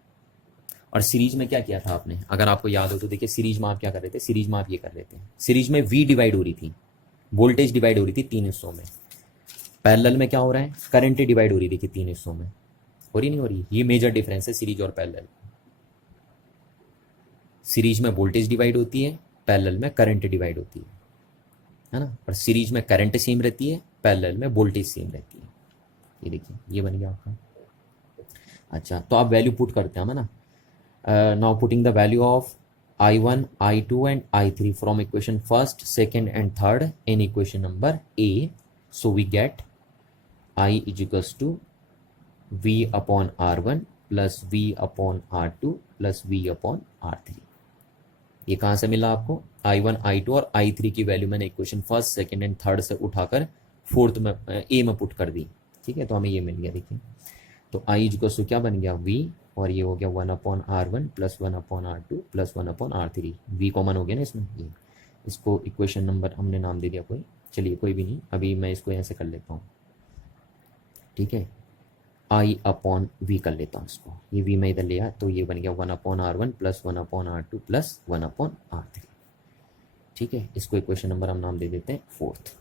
और सीरीज में क्या किया था आपने, अगर आपको याद हो तो देखिए सीरीज में आप क्या कर रहे थे, सीरीज में आप ये कर रहे थे, सीरीज में V डिवाइड हो रही थी, वोल्टेज डिवाइड हो रही थी 3 हिस्सों में। पैरेलल में क्या हो रहा है, करंट डिवाइड हो रही थी कि 3 हिस्सों में, हो रही नहीं हो रही, ये मेजर डिफरेंस है सीरीज और पैरेलल। सीरीज में वोल्टेज डिवाइड होती है, पैरेलल में करंट डिवाइड होती है ना। और सीरीज में करंट सेम रहती है, पैरेलल में वोल्टेज सेम रहती है। ये देखिए ये बन गया आपका। अच्छा तो आप वैल्यू पुट करते हैं ना, now putting the value of I1, I2 and I3 from equation first, second and third in equation number A, so we get I is equals to V upon R1 plus V upon R2 plus V upon R3। ये कहाँ से मिला आपको, I1, I2 और I3 की value मैंने equation first, second and third से उठाकर फोर्थ में ए में पुट कर दी, ठीक है। तो हमें ये मिल गया देखिए, तो I इक्वल्स टू क्या बन गया V, और ये हो गया 1 upon R1 plus 1 upon R2 plus 1 upon R3, V common हो गया ना इसमें, ये इसको इक्वेशन नंबर हमने नाम दे दिया कोई, चलिए कोई भी नहीं, अभी मैं इसको यहाँ से कर लेता हूँ, ठीक है। I अपॉन V कर लेता हूँ इसको, ये V में इधर लिया तो ये बन गया 1 upon R1 plus 1 upon R2 plus 1 upon R3, ठीक है। इसको इक्वेशन नंबर हम नाम दे देते हैं फोर्थ।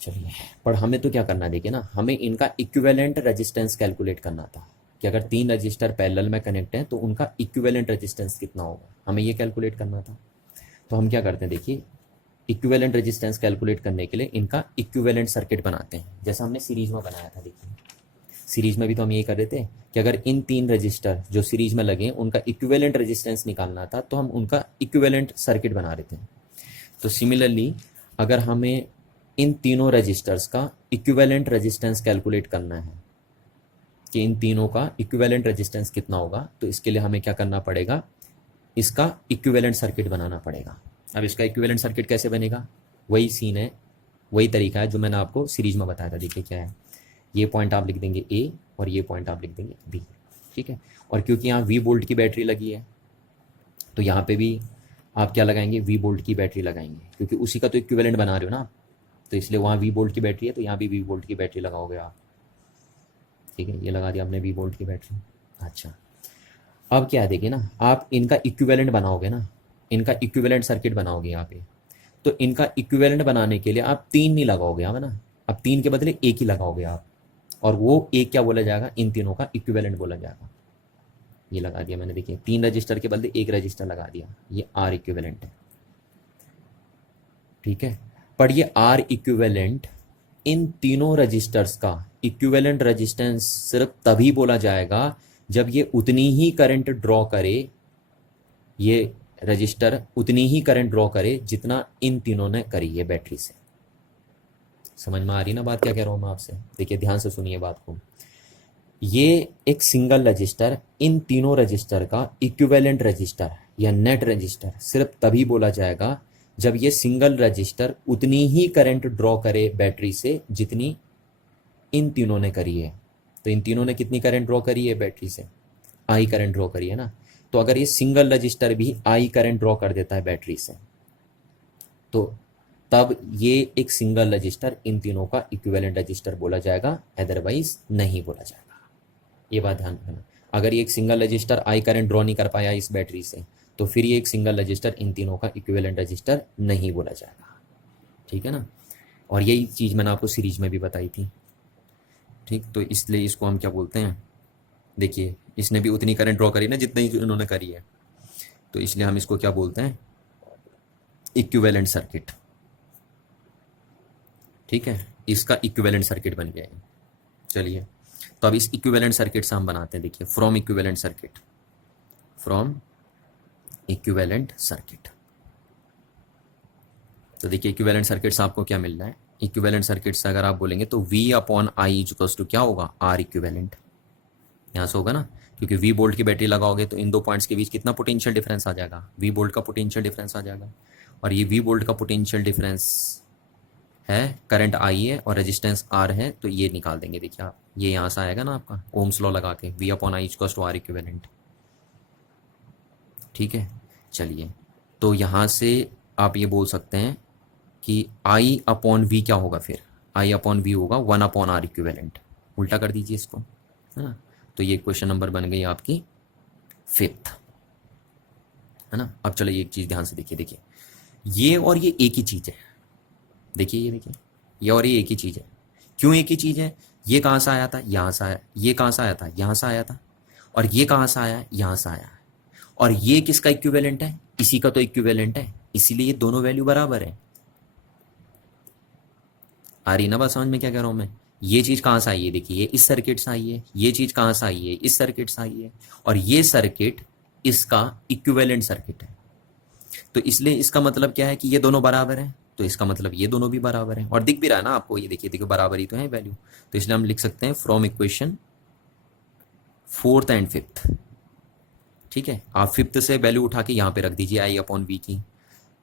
चलिए पर हमें तो क्या करना है, देखिए ना, हमें इनका इक्विवेलेंट रेजिस्टेंस कैलकुलेट करना था कि अगर 3 रजिस्टर पैरेलल में कनेक्ट हैं तो उनका इक्विवेलेंट रेजिस्टेंस कितना होगा, हमें ये कैलकुलेट करना था। तो हम क्या करते हैं, देखिए इक्विवेलेंट रेजिस्टेंस कैलकुलेट करने के लिए इनका इक्विवेलेंट सर्किट बनाते हैं, जैसा हमने सीरीज में बनाया था। देखिए सीरीज में भी तो हम ये कर रहे थे कि अगर इन 3 रजिस्टर जो सीरीज में लगे उनका इक्विवेलेंट रेजिस्टेंस निकालना था, तो हम उनका इक्विवेलेंट सर्किट बना रहे थे। तो सिमिलरली अगर हमें इन तीनों रजिस्टर्स का इक्विवेलेंट रेजिस्टेंस कैलकुलेट करना है कि इन तीनों का इक्विवेलेंट रेजिस्टेंस कितना होगा, तो इसके लिए हमें क्या करना पड़ेगा, इसका इक्विवेलेंट सर्किट बनाना पड़ेगा। अब इसका इक्विवेलेंट सर्किट कैसे बनेगा, वही सीन है, वही तरीका है जो मैंने आपको सीरीज में बताया था। देखिए क्या है, ये पॉइंट आप लिख देंगे ए और ये पॉइंट आप लिख देंगे बी, ठीक है। और क्योंकि यहाँ V वोल्ट की बैटरी लगी है तो यहाँ पे भी आप क्या लगाएंगे, V वोल्ट की बैटरी लगाएंगे, क्योंकि उसी का तो इक्विवेलेंट बना रहे हो ना आप, तो इसलिए वहाँ V वोल्ट की बैटरी है तो यहाँ भी V वोल्ट की बैटरी लगाओगे आप, ठीक है, ये लगा दिया आपने 20 वोल्ट की बैटरी। अच्छा, अब क्या है देखिए ना, आप इनका इक्विवेलेंट बनाओगे ना, इनका इक्विवेलेंट सर्किट बनाओगे यहाँ पे, तो इनका इक्विवेलेंट बनाने के लिए आप 3 नहीं लगाओगे, है ना, अब 3 के बदले 1 ही लगाओगे आप, और वो एक क्या बोला जाएगा, इन तीनों का इक्विवेलेंट बोला जाएगा। ये लगा दिया मैंने, देखिए 3 रजिस्टर के बदले 1 रजिस्टर लगा दिया, ये आर इक्विवेलेंट है। ठीक है, पर ये आर इक्विवेलेंट इन तीनों रजिस्टर्स का इक्विवेलेंट रेजिस्टेंस सिर्फ तभी बोला जाएगा जब ये उतनी ही करंट ड्रॉ करे, ये रजिस्टर उतनी ही करंट ड्रॉ करे जितना इन तीनों ने करी है बैटरी से। समझ में आ रही ना बात क्या कह रहा हूं मैं आपसे? देखिए ध्यान से सुनिए बात को। ये एक सिंगल रजिस्टर इन तीनों रजिस्टर का इक्विवेलेंट रजिस्टर या नेट रजिस्टर सिर्फ तभी बोला जाएगा जब ये सिंगल रजिस्टर उतनी ही करंट ड्रॉ करे बैटरी से जितनी इन तीनों ने करी है। तो इन तीनों ने कितनी करंट ड्रॉ करी है बैटरी से? आई करंट ड्रॉ करी है ना। तो अगर ये सिंगल रजिस्टर भी आई करंट ड्रॉ कर देता है बैटरी से, तो तब ये एक सिंगल रजिस्टर इन तीनों का इक्विवेलेंट रजिस्टर बोला जाएगा, अदरवाइज नहीं बोला जाएगा। ये बात ध्यान रखना। अगर ये एक single register I current draw नहीं कर पाया इस बैटरी से, तो फिर ये एक सिंगल रजिस्टर इन तीनों का इक्विवेलेंट रजिस्टर नहीं बोला जाएगा। ठीक है ना, और यही चीज़ मैंने आपको सीरीज में भी बताई थी। ठीक, तो इसलिए इसको हम क्या बोलते हैं, देखिए इसने भी उतनी करंट ड्रॉ करी ना जितनी इन्होंने करी है, तो इसलिए हम इसको क्या बोलते हैं, इक्विवेलेंट सर्किट। ठीक है, इसका इक्विवेलेंट सर्किट बन गया है। चलिए, तो अब इस इक्विवेलेंट सर्किट से हम बनाते हैं, देखिए from equivalent circuit, from equivalent circuit. तो देखिए इक्विवेलेंट सर्किट से आपको क्या मिल रहा है, इक्विवेलेंट सर्किट से अगर आप बोलेंगे तो V upon I equals to क्या होगा, आर इक्विवेलेंट। यहाँ से होगा ना, क्योंकि V वोल्ट की बैटरी लगाओगे तो इन दो पॉइंट्स के बीच कितना पोटेंशियल डिफरेंस आ जाएगा, V वोल्ट का पोटेंशियल डिफरेंस आ जाएगा, और ये V वोल्ट का पोटेंशियल डिफरेंस है, करंट I है और रेजिस्टेंस R है, तो ये निकाल देंगे। देखिए आप, ये यहाँ से आएगा ना आपका ओम्स लॉ लगा के, V upon I equals to R equivalent. ठीक है, चलिए, तो यहाँ से आप ये बोल सकते हैं कि I अपॉन V क्या होगा, फिर I अपॉन V होगा 1 अपॉन आर इक्विवेलेंट। उल्टा कर दीजिए इसको, है ना। तो ये क्वेश्चन नंबर बन गई आपकी 5th, है ना। अब चलो एक चीज़ ध्यान से देखिए, देखिए ये और ये एक ही चीज़ है। देखिए ये, देखिए ये और ये एक ही चीज़ है। क्यों एक ही चीज़ है? ये कहाँ से आया था, यहाँ से आया, ये कहाँ से आया था, यहाँ से आया था, और ये कहाँ से आया, यहाँ से आया, और ये किसका इक्विवेलेंट है, इसी का तो इक्विवेलेंट है, इसीलिए ये दोनों वैल्यू बराबर है। आ रही ना बात समझ में क्या कह रहा हूं मैं? ये चीज कहां से आई है, देखिए ये इस सर्किट से आई है, ये चीज कहां से आई है, इस सर्किट से आई है, और ये सर्किट इसका इक्विवेलेंट सर्किट है। तो इसलिए इसका मतलब क्या है कि ये दोनों बराबर हैं, तो इसका मतलब ये दोनों भी बराबर हैं, और दिख भी रहा है ना आपको, ये देखिए, देखिए बराबर ही तो है वैल्यू। तो इसलिए हम लिख सकते हैं from equation 4th and 5th। ठीक है, आप 5th से वैल्यू उठा के यहाँ पे रख दीजिए आई अपॉन वी की,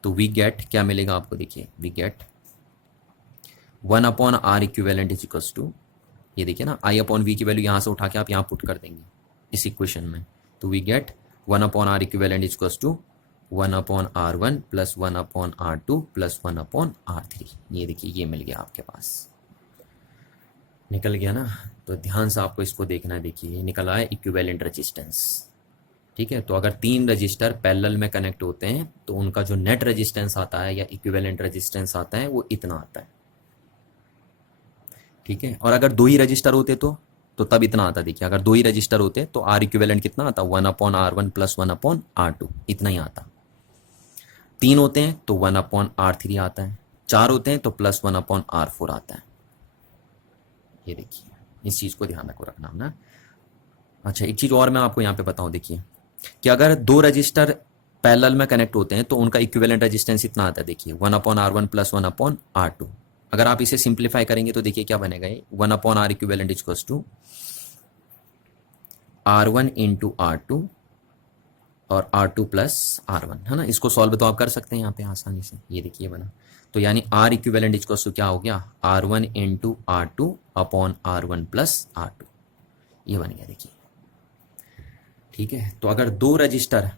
तो वी गेट क्या मिलेगा आपको, देखिए we get 1 upon R equivalent is equals to, ये देखिए ना, आई अपॉन वी की वैल्यू यहाँ से उठा के आप यहाँ पुट कर देंगे इस इक्वेशन में, तो we get 1 upon R equivalent is equals to 1 upon R1 plus 1 upon R2 plus 1 upon R3। ये देखिए ये मिल गया आपके पास, निकल गया ना। तो ध्यान से आपको इसको देखना है, देखिए ये निकल आया इक्विवेलेंट रेजिस्टेंस। ठीक है, तो अगर 3 रजिस्टर पैरेलल में कनेक्ट होते हैं तो उनका जो नेट रेजिस्टेंस आता है या इक्विवेलेंट रेजिस्टेंस आता है वो इतना आता है। ठीक है, और अगर 2 ही रजिस्टर होते तो तब इतना आता। देखिए अगर 2 ही रजिस्टर होते तो आर इक्विवेलेंट कितना आता, 1 upon R1 plus 1 upon R2, इतना ही आता। 3 होते हैं तो 1 अपॉन R3 आता है, 4 होते हैं तो प्लस 1 अपॉन R4 आता है। ये देखिए, इस चीज को ध्यान रखना ना। अच्छा, एक चीज और मैं आपको यहाँ पे बताऊं, देखिए कि अगर 2 रजिस्टर पैरेलल में कनेक्ट होते हैं तो उनका इक्विवेलेंट रेजिस्टेंस इतना आता है, देखिए 1 upon R1 plus 1 upon R2। अगर आप इसे सिंप्लीफाई करेंगे तो देखिए क्या बनेगा, ये 1 upon R equivalent equals to R1 into R2 और R2 प्लस R1, है ना। इसको सॉल्व तो आप कर सकते हैं यहाँ पे आसानी से, ये देखिए बना। तो यानी आर इक्विवेलेंट इक्वल्स टू क्या हो गया, R1 into R2 upon R1 plus R2, ये बन गया देखिए। ठीक है, तो अगर 2 रजिस्टर,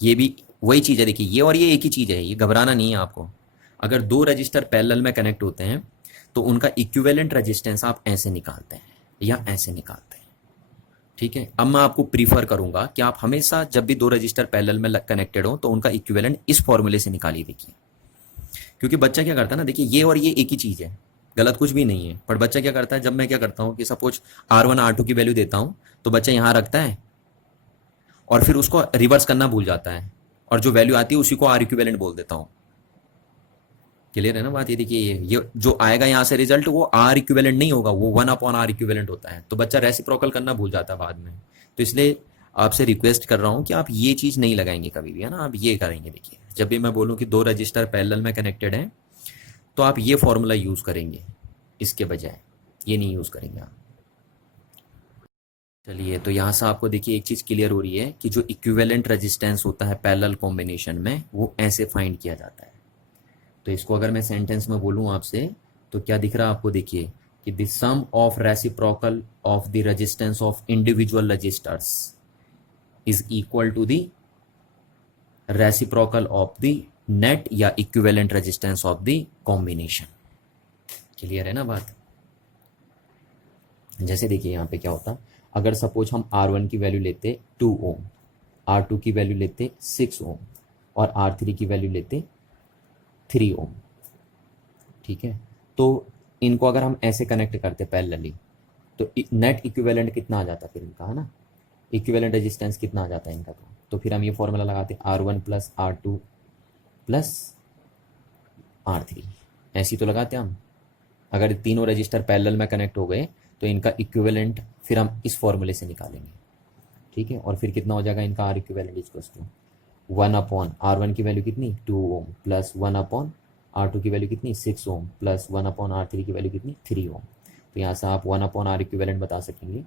ये भी वही चीज़ है, देखिए ये और ये एक ही चीज़ है, ये घबराना नहीं है आपको। अगर 2 रजिस्टर पैरेलल में कनेक्ट होते हैं तो उनका इक्विवेलेंट रेजिस्टेंस आप ऐसे निकालते हैं या ऐसे निकालते हैं। ठीक है, अब मैं आपको प्रीफर करूंगा कि आप हमेशा जब भी दो रजिस्टर पैरेलल में कनेक्टेड हो तो उनका इक्विवेलेंट इस फॉर्मूले से निकालिए। देखिए, क्योंकि बच्चा क्या करता है ना, देखिए ये और ये एक ही चीज है, गलत कुछ भी नहीं है, पर बच्चा क्या करता है, जब मैं क्या करता हूँ कि सपोज R1 R2 की वैल्यू देता हूँ तो बच्चा यहाँ रखता है और फिर उसको रिवर्स करना भूल जाता है, और जो वैल्यू आती है उसी को आर इक्विवेलेंट बोल देता हूँ। क्लियर है ना बात? ये देखिए, ये जो आएगा यहाँ से रिजल्ट वो आर इक्विवेलेंट नहीं होगा, वो 1/r इक्विवेलेंट होता है, तो बच्चा रेसिप्रोकल करना भूल जाता है बाद में। तो इसलिए आपसे रिक्वेस्ट कर रहा हूँ कि आप ये चीज नहीं लगाएंगे कभी भी, है ना, आप ये करेंगे। देखिए, जब भी मैं बोलूँ कि दो रजिस्टर पैरेलल में कनेक्टेड है तो आप ये फॉर्मूला यूज करेंगे, इसके बजाय ये नहीं यूज करेंगे आप। चलिए, तो यहाँ से आपको देखिए एक चीज क्लियर हो रही है कि जो इक्विवेलेंट रेजिस्टेंस होता है पैरेलल कॉम्बिनेशन में वो ऐसे फाइंड किया जाता है। तो इसको अगर मैं सेंटेंस में बोलूं आपसे तो क्या दिख रहा है आपको? देखिए कि the sum of reciprocal of the resistance of individual registers is equal to the reciprocal of the net या equivalent resistance of the combination. Clear है ना बात? जैसे देखिए यहाँ पे क्या होता, अगर सपोज हम R1 की वैल्यू लेते 2 ओम, R2 की वैल्यू लेते 6 ओम और R3 की वैल्यू लेते 3 ओम, ठीक है, तो इनको अगर हम ऐसे कनेक्ट करते पैरेलली तो नेट इक्विवेलेंट कितना आ जाता फिर इनका, है ना, इक्विवेलेंट रेजिस्टेंस कितना आ जाता है इनका। तो फिर हम ये फॉर्मूला लगाते R1 plus R2 plus R3, ऐसी तो लगाते हम। अगर तीनों रजिस्टर पैरेलल में कनेक्ट हो गए तो इनका इक्विवेलेंट फिर हम इस फॉर्मूले से निकालेंगे, ठीक है, और फिर कितना हो जाएगा इनका are equivalent equals to 1/R1 की वैल्यू कितनी 2 ओम प्लस 1/R2 की वैल्यू कितनी 6 ओम प्लस 1/R3 की वैल्यू कितनी 3 ओम। तो यहाँ से आप 1/R इक्विवेलेंट बता सकेंगे।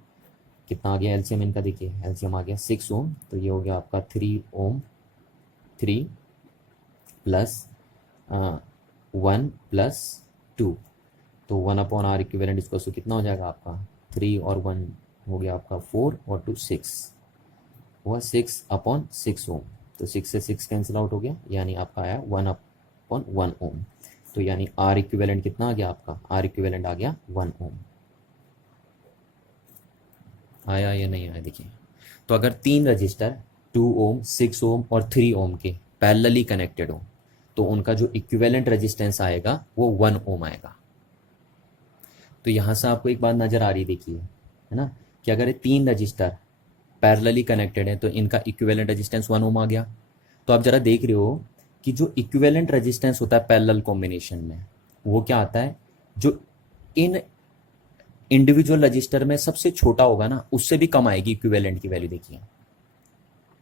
कितना आ गया एलसीएम इनका? देखिए एलसीएम आ गया 6 ओम, तो ये हो गया आपका 3 ओम 3 प्लस 1 प्लस 2, तो 1/R इक्विवेलेंट इसको सो कितना हो जाएगा आपका 3 और 1 हो गया आपका 4 और 2 6 हुआ 6/6 ओम। तो 6 से 6 कैंसिल आउट हो गया, यानी आपका आया 1/1 ओम। तो यानी आर इक्विवेलेंट कितना आ गया आपका? आर इक्विवेलेंट आ गया 1 ओम। आया या नहीं आया? देखिए, तो अगर तीन रजिस्टर 2 ओम 6 ओम और 3 ओम के पैरेलली कनेक्टेड हो तो उनका जो इक्विवेलेंट रेजिस्टेंस आएगा वो 1 ओम आएगा। तो यहां से आपको एक बात नजर आ रही, देखिए, है ना, कि अगर ये तीन रजिस्टर पैरेलली कनेक्टेड है तो इनका इक्विवेलेंट रेजिस्टेंस 1 ओम आ गया। तो आप जरा देख रहे हो कि जो इक्विवेलेंट रेजिस्टेंस होता है पैरेलल कॉम्बिनेशन में वो क्या आता है, जो इन इंडिविजुअल रजिस्टर में सबसे छोटा होगा ना उससे भी कम आएगी इक्विवेलेंट की वैल्यू। देखिए,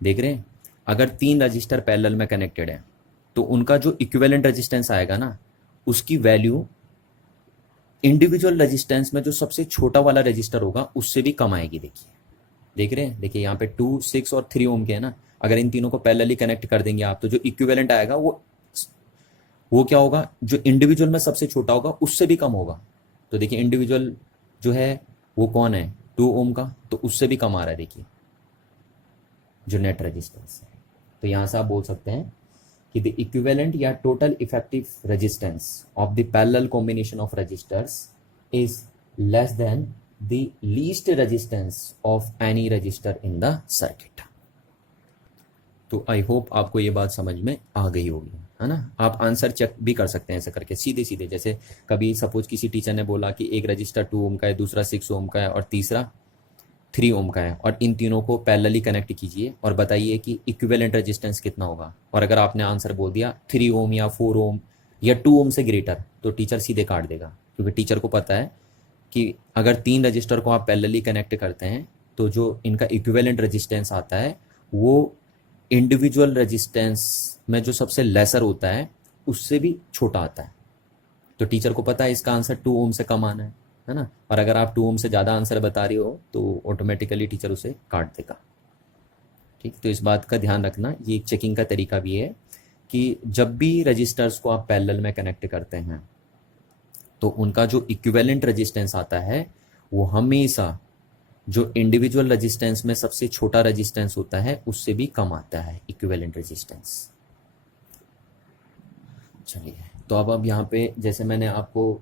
देख रहे हैं, अगर तीन रजिस्टर पैरेलल में कनेक्टेड है तो उनका जो इक्विवेलेंट रेजिस्टेंस आएगा ना उसकी वैल्यू इंडिविजुअल रेजिस्टेंस में जो सबसे छोटा वाला रजिस्टर होगा उससे भी कम आएगी। देखिए, देख रहे हैं, देखिए यहाँ पे 2 6 और 3 ओम के है ना, अगर इन तीनों को पैरेलली कनेक्ट कर देंगे आप तो जो इक्विवेलेंट आएगा वो क्या होगा, जो इंडिविजुअल में सबसे छोटा होगा उससे भी कम होगा। तो देखिए इंडिविजुअल जो है वो कौन है 2 ओम का, तो उससे भी कम आ रहा है देखिए जो नेट रेजिस्टेंस है। तो यहां से आप बोल सकते हैं कि द इक्विवेलेंट या total effective resistance of the parallel combination of resistors is less than the least resistance of any resistor in the circuit. तो आई होप आपको ये बात समझ में आ गई होगी, है ना। आप आंसर चेक भी कर सकते हैं ऐसे करके सीधे सीधे, जैसे कभी सपोज किसी टीचर ने बोला कि एक रजिस्टर 2 ओम का है, दूसरा 6 ओम का है और तीसरा 3 ओम का है, और इन तीनों को पैरेलली कनेक्ट कीजिए और बताइए कि इक्विवेलेंट रेजिस्टेंस कितना होगा। और अगर आपने आंसर बोल दिया 3 ओम या 4 ओम या 2 ओम से ग्रेटर तो टीचर सीधे काट देगा, क्योंकि टीचर को पता है कि अगर तीन रजिस्टर को आप पैरेलली कनेक्ट करते हैं तो जो इनका इक्विवेलेंट रेजिस्टेंस आता है वो इंडिविजुअल रेजिस्टेंस में जो सबसे लेसर होता है उससे भी छोटा आता है। तो टीचर को पता है इसका आंसर 2 ओम से कम आना है ना, और अगर आप 2 ओम से ज़्यादा आंसर बता रहे हो तो ऑटोमेटिकली टीचर उसे काट देगा। ठीक, तो इस बात का ध्यान रखना, ये एक चेकिंग का तरीका भी है कि जब भी रजिस्टर्स को आप पैरेलल में कनेक्ट करते हैं तो उनका जो इक्विवेलेंट रेजिस्टेंस आता है वो हमेशा जो इंडिविजुअल रेजिस्टेंस में सबसे छोटा रेजिस्टेंस होता है उससे भी कम आता है इक्विवेलेंट रेजिस्टेंस। चलिए, तो अब यहाँ पे जैसे मैंने आपको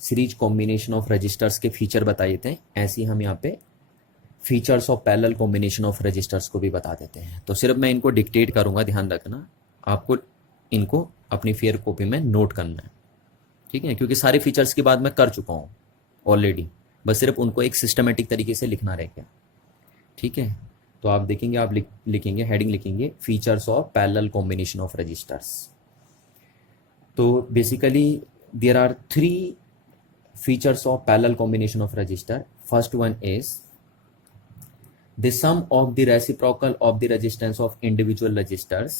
सीरीज कॉम्बिनेशन ऑफ रजिस्टर्स के फीचर बताए थे ऐसे ही हम यहाँ पे features of parallel combination of resistors को भी बता देते हैं। तो सिर्फ मैं इनको डिक्टेट करूंगा, ध्यान रखना, आपको इनको अपनी फेयर कॉपी में नोट करना है, ठीक है, क्योंकि सारे फीचर्स की बात मैं कर चुका हूँ ऑलरेडी, बस सिर्फ उनको एक सिस्टमेटिक तरीके से लिखना रह गया, ठीक है। तो आप देखेंगे, आप लिखेंगे, हेडिंग लिखेंगे features of parallel combination of registers. तो basically there are 3 features of parallel combination of register. First one is the sum of the reciprocal of the resistance of individual registers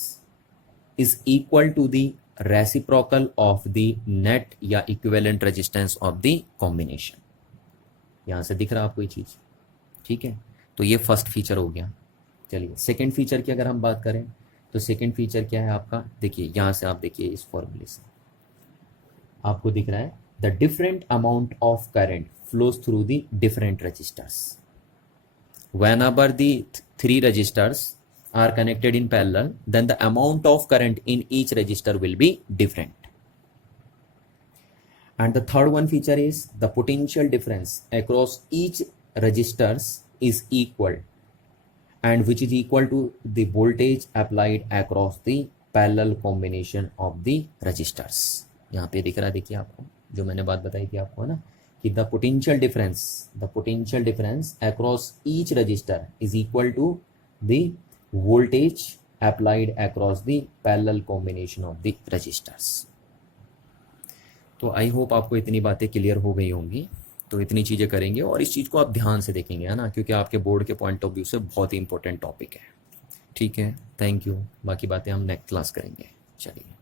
is equal to the reciprocal of the net या equivalent resistance of the combination। यहां से दिख रहा है आपको ये चीज, ठीक है। तो ये फर्स्ट फीचर हो गया। चलिए सेकेंड फीचर की अगर हम बात करें तो सेकेंड फीचर क्या है आपका, देखिए यहां से आप देखिए इस फॉर्मूले से आपको दिख रहा है the different amount of current flows through the different registers. Whenever the 3 registers are connected in parallel, then the amount of current in each register will be different. And the third one feature is the potential difference across each registers is equal, and which is equal to the voltage applied across the parallel combination of the registers. यहाँ पे दिख रहा है, देखिए आपको जो मैंने बात बताई थी आपको, है ना, कि the potential difference across each resistor is equal to the voltage applied across the parallel combination of the resistors. तो आई होप आपको इतनी बातें क्लियर हो गई होंगी। तो इतनी चीज़ें करेंगे और इस चीज़ को आप ध्यान से देखेंगे, है ना, क्योंकि आपके बोर्ड के पॉइंट ऑफ व्यू से बहुत ही इंपॉर्टेंट टॉपिक है, ठीक है। थैंक यू, बाकी बातें हम नेक्स्ट क्लास करेंगे। चलिए।